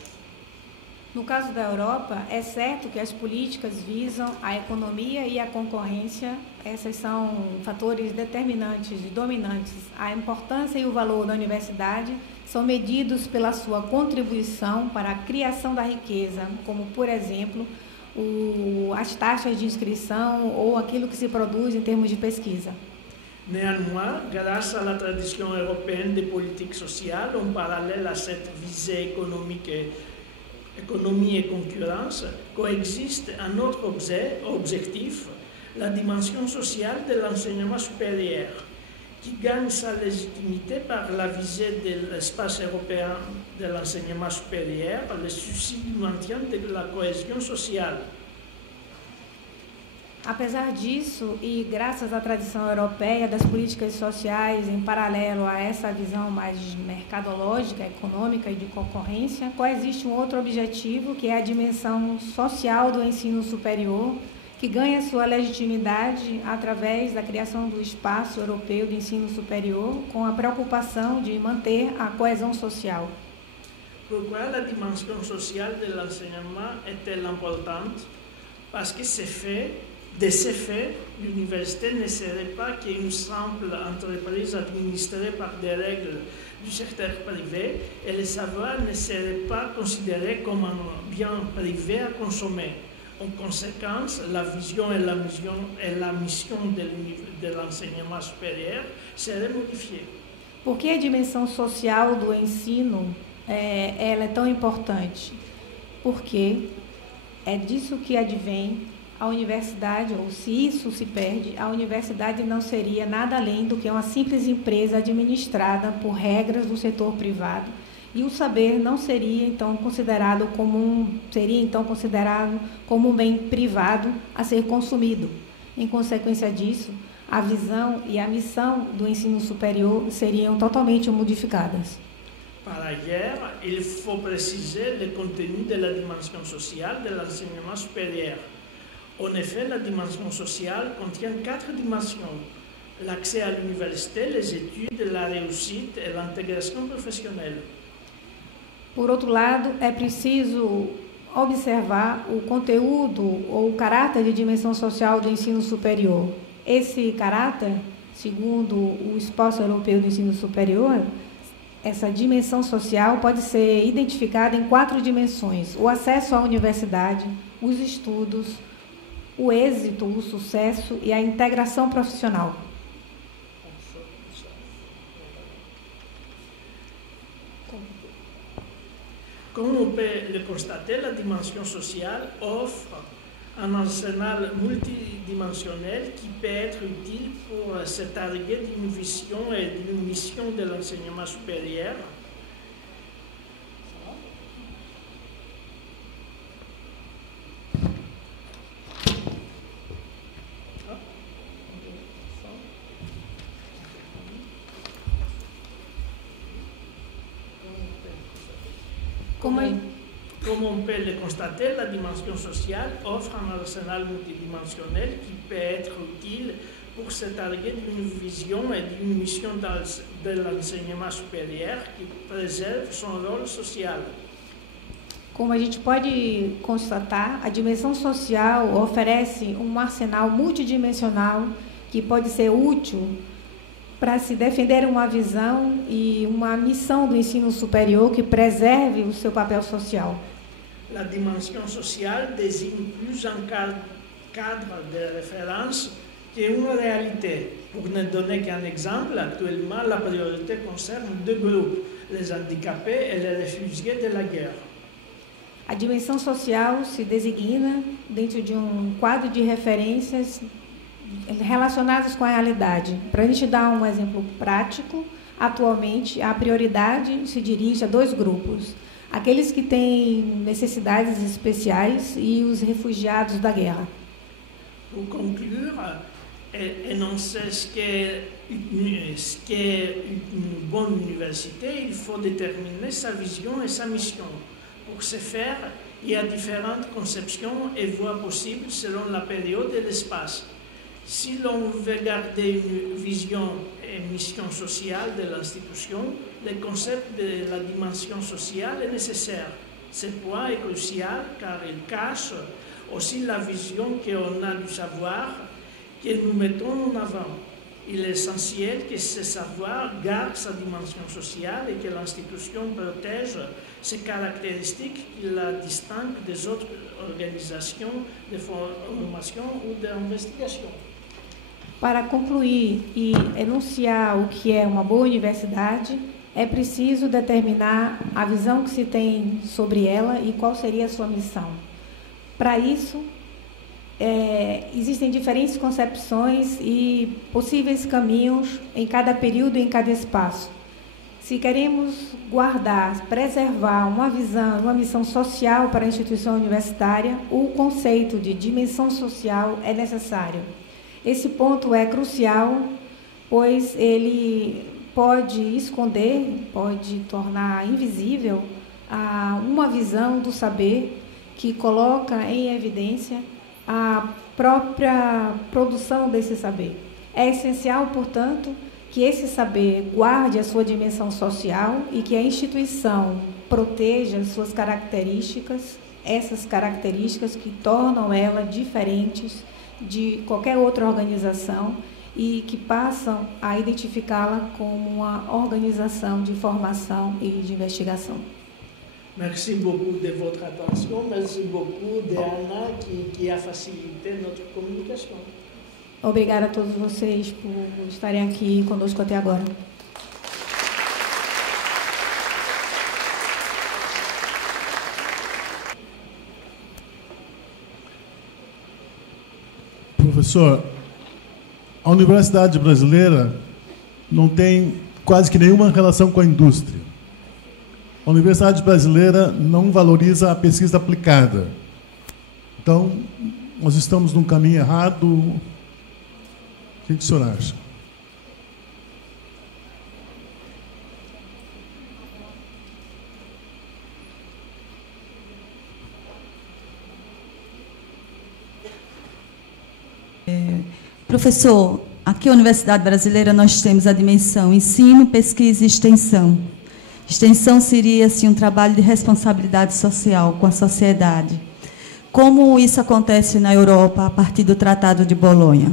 No caso da Europa, é certo que as políticas visam a economia e a concorrência. Essas são fatores determinantes e dominantes. A importância e o valor da universidade são medidos pela sua contribuição para a criação da riqueza, como, por exemplo, as taxas de inscrição ou aquilo que se produz em termos de pesquisa. Néanmoins, grâce à la tradition européenne de politique sociale, en parallèle à cette visée économie et concurrence, coexiste un autre objectif, la dimension sociale de l'enseignement supérieur, qui gagne sa légitimité par la visée de l'espace européen de l'enseignement supérieur, le souci du maintien de la cohésion sociale. Apesar disso, e graças à tradição europeia das políticas sociais, em paralelo a essa visão mais mercadológica, econômica e de concorrência, coexiste um outro objetivo, que é a dimensão social do ensino superior, que ganha sua legitimidade através da criação do Espaço Europeu de Ensino Superior, com a preocupação de manter a coesão social. Pourquoi la dimension sociale de l'enseignement est-elle importante? Parce que de ce fait, l'université ne serait pas qu'une simple entreprise administrée par des règles du secteur privé et le savoir ne serait pas considéré comme un bien privé à consommer. En conséquence, la vision et la mission de l'enseignement supérieur seraient modifiées. Por que a dimensão social do ensino ela é tão importante? Porque é disso que advém a universidade, ou se isso se perde, a universidade não seria nada além do que uma simples empresa administrada por regras do setor privado, e o saber não seria então considerado como um bem privado a ser consumido. Em consequência disso, a visão e a missão do ensino superior seriam totalmente modificadas. Par ailleurs, il faut préciser le contenu de la dimension sociale de l'enseignement supérieur. En effet, la dimension sociale contient 4 dimensions: l'accès à l'université, les études, la réussite et l'intégration professionnelle. Por outro lado, é preciso observar o conteúdo ou o caráter de dimensão social do ensino superior. Esse caráter, segundo o Espaço Europeu do Ensino Superior, essa dimensão social pode ser identificada em 4 dimensões: o acesso à universidade, os estudos, o êxito, o sucesso e a integração profissional. Comme on peut le constater, la dimension sociale offre un arsenal multidimensionnel qui peut être utile pour se targuer d'une vision et d'une mission de l'enseignement supérieur. Comme on peut le constater, la dimension sociale offre un arsenal multidimensionnel qui peut être utile pour se targuer d'une vision et d'une mission de l'enseignement supérieur qui préserve son rôle social. Como a gente pode constatar, a dimensão social oferece um arsenal multidimensional que pode ser útil para se defender uma visão e uma missão do ensino superior que preserve o seu papel social. La dimension sociale désigne plus un cadre de référence qu'une réalité. Pour ne donner qu'un exemple, actuellement, la priorité concerne 2 groupes, les handicapés et les réfugiés de la guerre. A dimensão social se designa dentro de um quadro de referências relacionadas com a realidade. Para a gente dar um exemplo prático, atualmente a prioridade se dirige a 2 grupos: aqueles que têm necessidades especiais e os refugiados da guerra. Pour conclure, énoncer ce qu'est une bonne université, il faut déterminer sa vision et sa mission. Pour ce faire, il y a différentes conceptions et voies possibles selon la période et l'espace. Si l'on veut garder une vision et mission sociale de l'institution, le concept de la dimension sociale est nécessaire. Ce point est crucial car il cache aussi la vision qu'on a du savoir que nous mettons en avant. Il est essentiel que ce savoir garde sa dimension sociale et que l'institution protège ses caractéristiques qui la distinguent des autres organisations de formation ou d'investigation. Para concluir e enunciar o que é uma boa universidade, é preciso determinar a visão que se tem sobre ela e qual seria a sua missão. Para isso, existem diferentes concepções e possíveis caminhos em cada período e em cada espaço. Se queremos guardar, preservar uma visão, uma missão social para a instituição universitária, o conceito de dimensão social é necessário. Esse ponto é crucial, pois ele pode esconder, pode tornar invisível uma visão do saber que coloca em evidência a própria produção desse saber. É essencial, portanto, que esse saber guarde a sua dimensão social e que a instituição proteja suas características, essas características que tornam ela diferentes de qualquer outra organização e que passam a identificá-la como uma organização de formação e de investigação. Merci beaucoup de votre attention. Merci beaucoup de Anna qui a facilité notre communication. Obrigada a todos vocês por estarem aqui conosco até agora. Professor, a Universidade Brasileira não tem quase que nenhuma relação com a indústria. A Universidade Brasileira não valoriza a pesquisa aplicada. Então, nós estamos num caminho errado. O que o senhor acha? Professor, aqui na Universidade Brasileira nós temos a dimensão ensino, pesquisa e extensão. Extensão seria assim, um trabalho de responsabilidade social com a sociedade. Como isso acontece na Europa a partir do Tratado de Bolonha?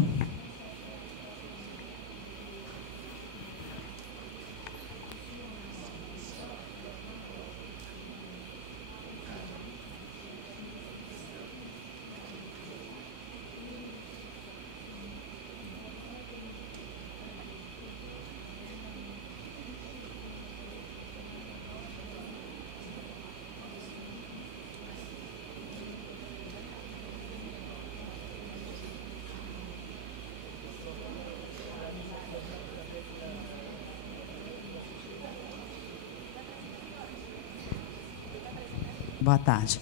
Boa tarde.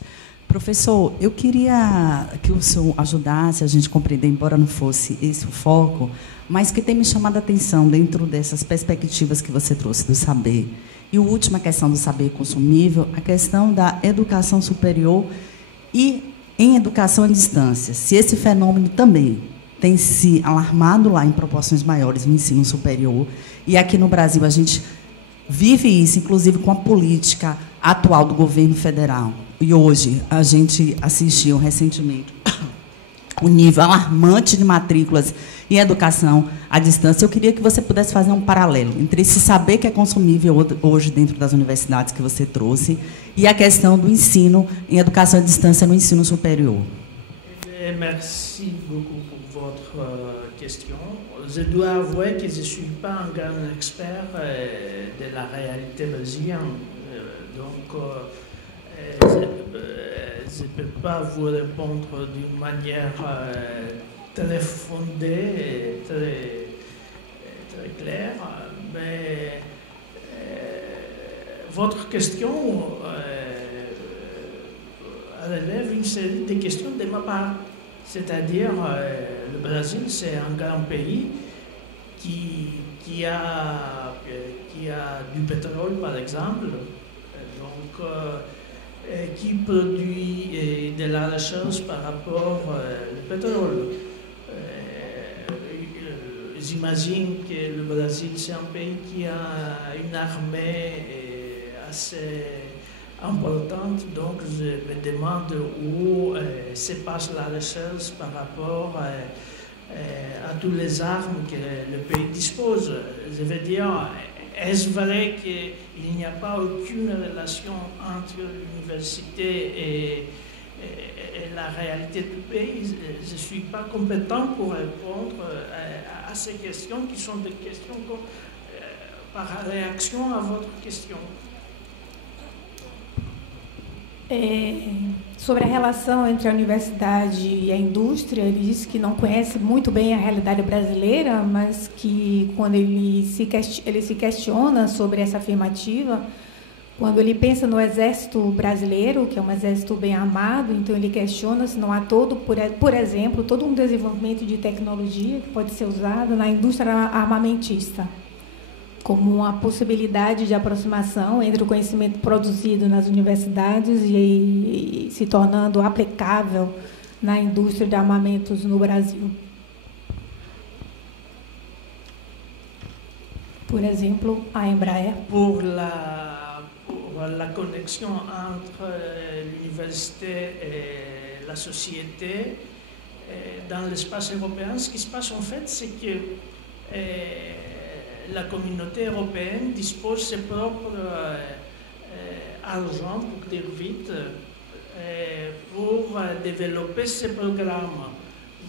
Professor, eu queria que o senhor ajudasse a gente a compreender, embora não fosse esse o foco, mas que tem me chamado a atenção dentro dessas perspectivas que você trouxe do saber. E a última questão do saber consumível, a questão da educação superior e em educação à distância. Se esse fenômeno também tem se alarmado lá em proporções maiores no ensino superior, e aqui no Brasil a gente vive isso, inclusive com a política atual do governo federal. E hoje a gente assistiu recentemente o nível alarmante de matrículas em educação à distância. Eu queria que você pudesse fazer um paralelo entre esse saber que é consumível hoje dentro das universidades que você trouxe e a questão do ensino em educação à distância no ensino superior. Merci beaucoup pour votre question. Je dois avouer que je ne suis pas un grand expert de la réalité brésilienne. Donc, je ne peux pas vous répondre d'une manière très fondée et très claire, mais votre question relève une série de questions de ma part. C'est-à-dire, le Brésil, c'est un grand pays qui a du pétrole, par exemple, donc qui produit de la recherche par rapport au pétrole. J'imagine que le Brésil, c'est un pays qui a une armée assez importante, donc je me demande où se passe la recherche par rapport à toutes les armes que le pays dispose. Je veux dire, est-ce vrai qu'il n'y a pas aucune relation entre l'université et la réalité du pays? Je ne suis pas compétent pour répondre à ces questions qui sont des questions par réaction à votre question. Sobre a relação entre a universidade e a indústria, ele disse que não conhece muito bem a realidade brasileira, mas que quando ele se questiona sobre essa afirmativa, quando ele pensa no exército brasileiro, que é um exército bem armado, então ele questiona se não há por exemplo, todo um desenvolvimento de tecnologia que pode ser usado na indústria armamentista, como uma possibilidade de aproximação entre o conhecimento produzido nas universidades e se tornando aplicável na indústria de armamentos no Brasil. Por exemplo, a Embraer. Pour la connexion entre l'université et la société dans l'espace européen, ce qui se passe en fait, c'est que la communauté européenne dispose de ses propres argent, pour dire vite, pour développer ses programmes.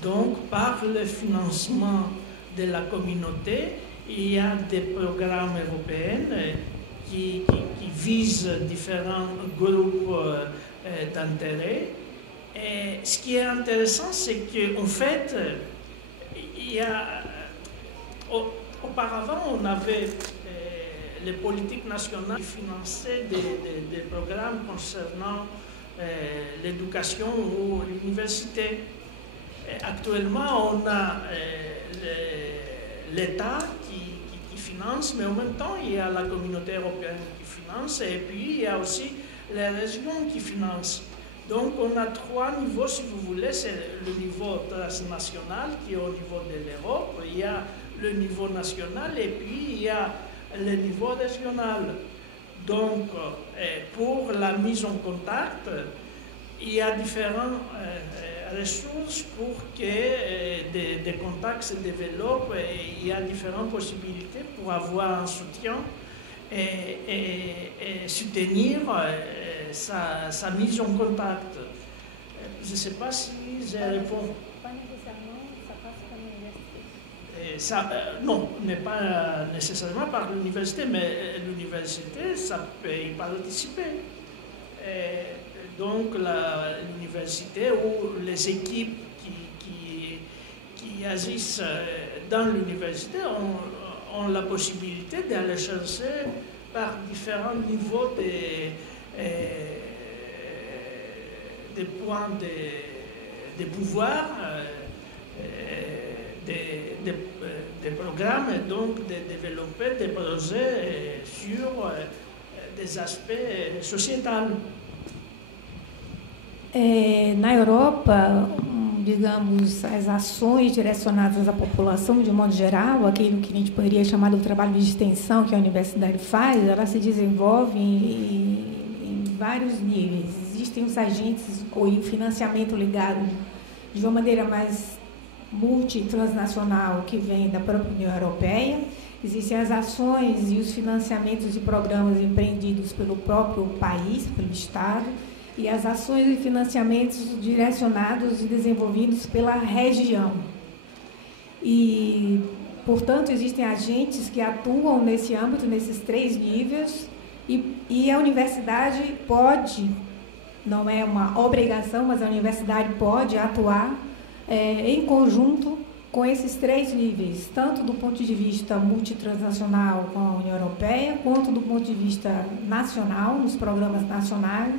Donc, par le financement de la communauté, il y a des programmes européens qui visent différents groupes d'intérêt. Et ce qui est intéressant, c'est qu'en fait, il y a... Auparavant, on avait les politiques nationales qui finançaient des programmes concernant l'éducation ou l'université. Actuellement, on a l'État qui finance, mais en même temps, il y a la communauté européenne qui finance, et puis il y a aussi les régions qui financent. Donc, on a trois niveaux, si vous voulez. C'est le niveau transnational qui est au niveau de l'Europe. Il y a le niveau national et puis il y a le niveau régional. Donc, pour la mise en contact, il y a différentes ressources pour que des contacts se développent et il y a différentes possibilités pour avoir un soutien et soutenir sa mise en contact. Je ne sais pas si je réponds. Non, n'est pas nécessairement par l'université, mais l'université, ça peut y participer. Donc, l'université ou les équipes qui agissent dans l'université ont la possibilité d'aller chercher par différents niveaux des points de pouvoir, des programmes et donc de développer des projets sur des aspects sociétals. Na Europa, digamos, as ações direcionadas à população, de modo geral, aquilo que a gente poderia chamar do trabalho de extensão que a universidade faz, ela se desenvolve em vários níveis. Existem os agentes ou o financiamento ligado de uma maneira mais multitransnacional, que vem da própria União Europeia. Existem as ações e os financiamentos de programas empreendidos pelo próprio país, pelo Estado, e as ações e financiamentos direcionados e desenvolvidos pela região. E, portanto, existem agentes que atuam nesse âmbito, nesses 3 níveis, e a universidade pode, não é uma obrigação, mas a universidade pode atuar em conjunto com esses 3 níveis, tanto do ponto de vista multitransnacional com a União Europeia, quanto do ponto de vista nacional, nos programas nacionais,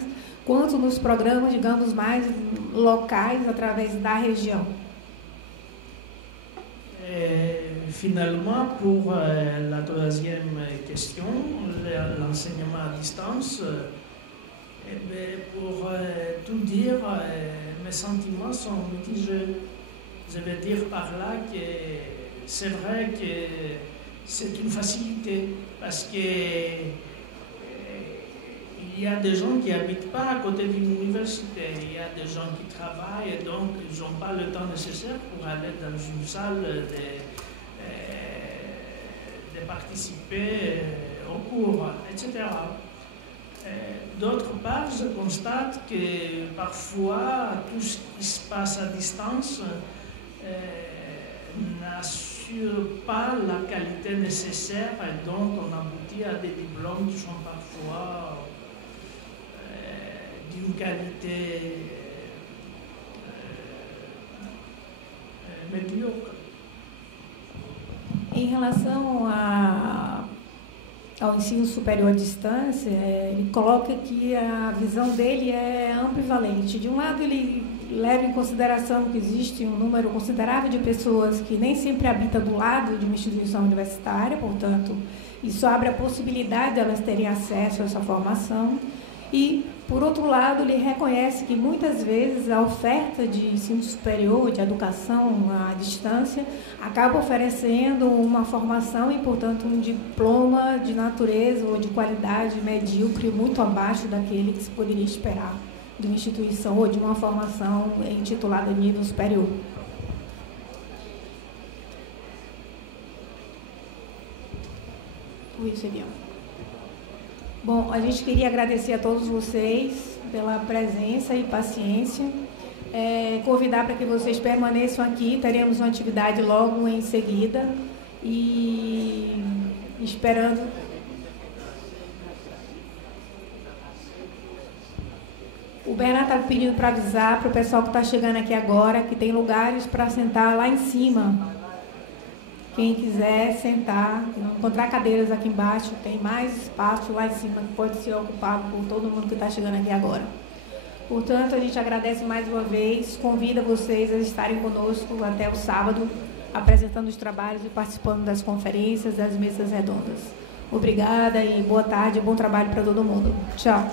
quanto nos programas, digamos, mais locais, através da região. Finalement, pour la 3e question, l'enseignement à distance, pour tout dire, mes sentiments sont mitigés. Je veux dire par là que c'est vrai que c'est une facilité, parce que il y a des gens qui n'habitent pas à côté d'une université, il y a des gens qui travaillent et donc ils n'ont pas le temps nécessaire pour aller dans une salle de participer au cours, etc. D'autre part, je constate que parfois tout ce qui se passe à distance n'assure pas la qualité nécessaire et donc on aboutit à des diplômes qui sont parfois d'une qualité medíocre. Em relação ao ensino superior à distância, ele coloca que a visão dele é ambivalente. De um lado, ele leva em consideração que existe um número considerável de pessoas que nem sempre habitam do lado de uma instituição universitária, portanto, isso abre a possibilidade de elas terem acesso a essa formação. E, por outro lado, ele reconhece que muitas vezes a oferta de ensino superior, de educação à distância, acaba oferecendo uma formação e, portanto, um diploma de natureza ou de qualidade medíocre muito abaixo daquele que se poderia esperar de uma instituição ou de uma formação intitulada nível superior. Oui, c'est bien. Bom, a gente queria agradecer a todos vocês pela presença e paciência, convidar para que vocês permaneçam aqui, teremos uma atividade logo em seguida e esperando. O Bernardo estava pedindo para avisar para o pessoal que está chegando aqui agora que tem lugares para sentar lá em cima. Quem quiser sentar, encontrar cadeiras aqui embaixo, tem mais espaço lá em cima que pode ser ocupado por todo mundo que está chegando aqui agora. Portanto, a gente agradece mais uma vez, convida vocês a estarem conosco até o sábado, apresentando os trabalhos e participando das conferências, das mesas redondas. Obrigada e boa tarde, bom trabalho para todo mundo. Tchau.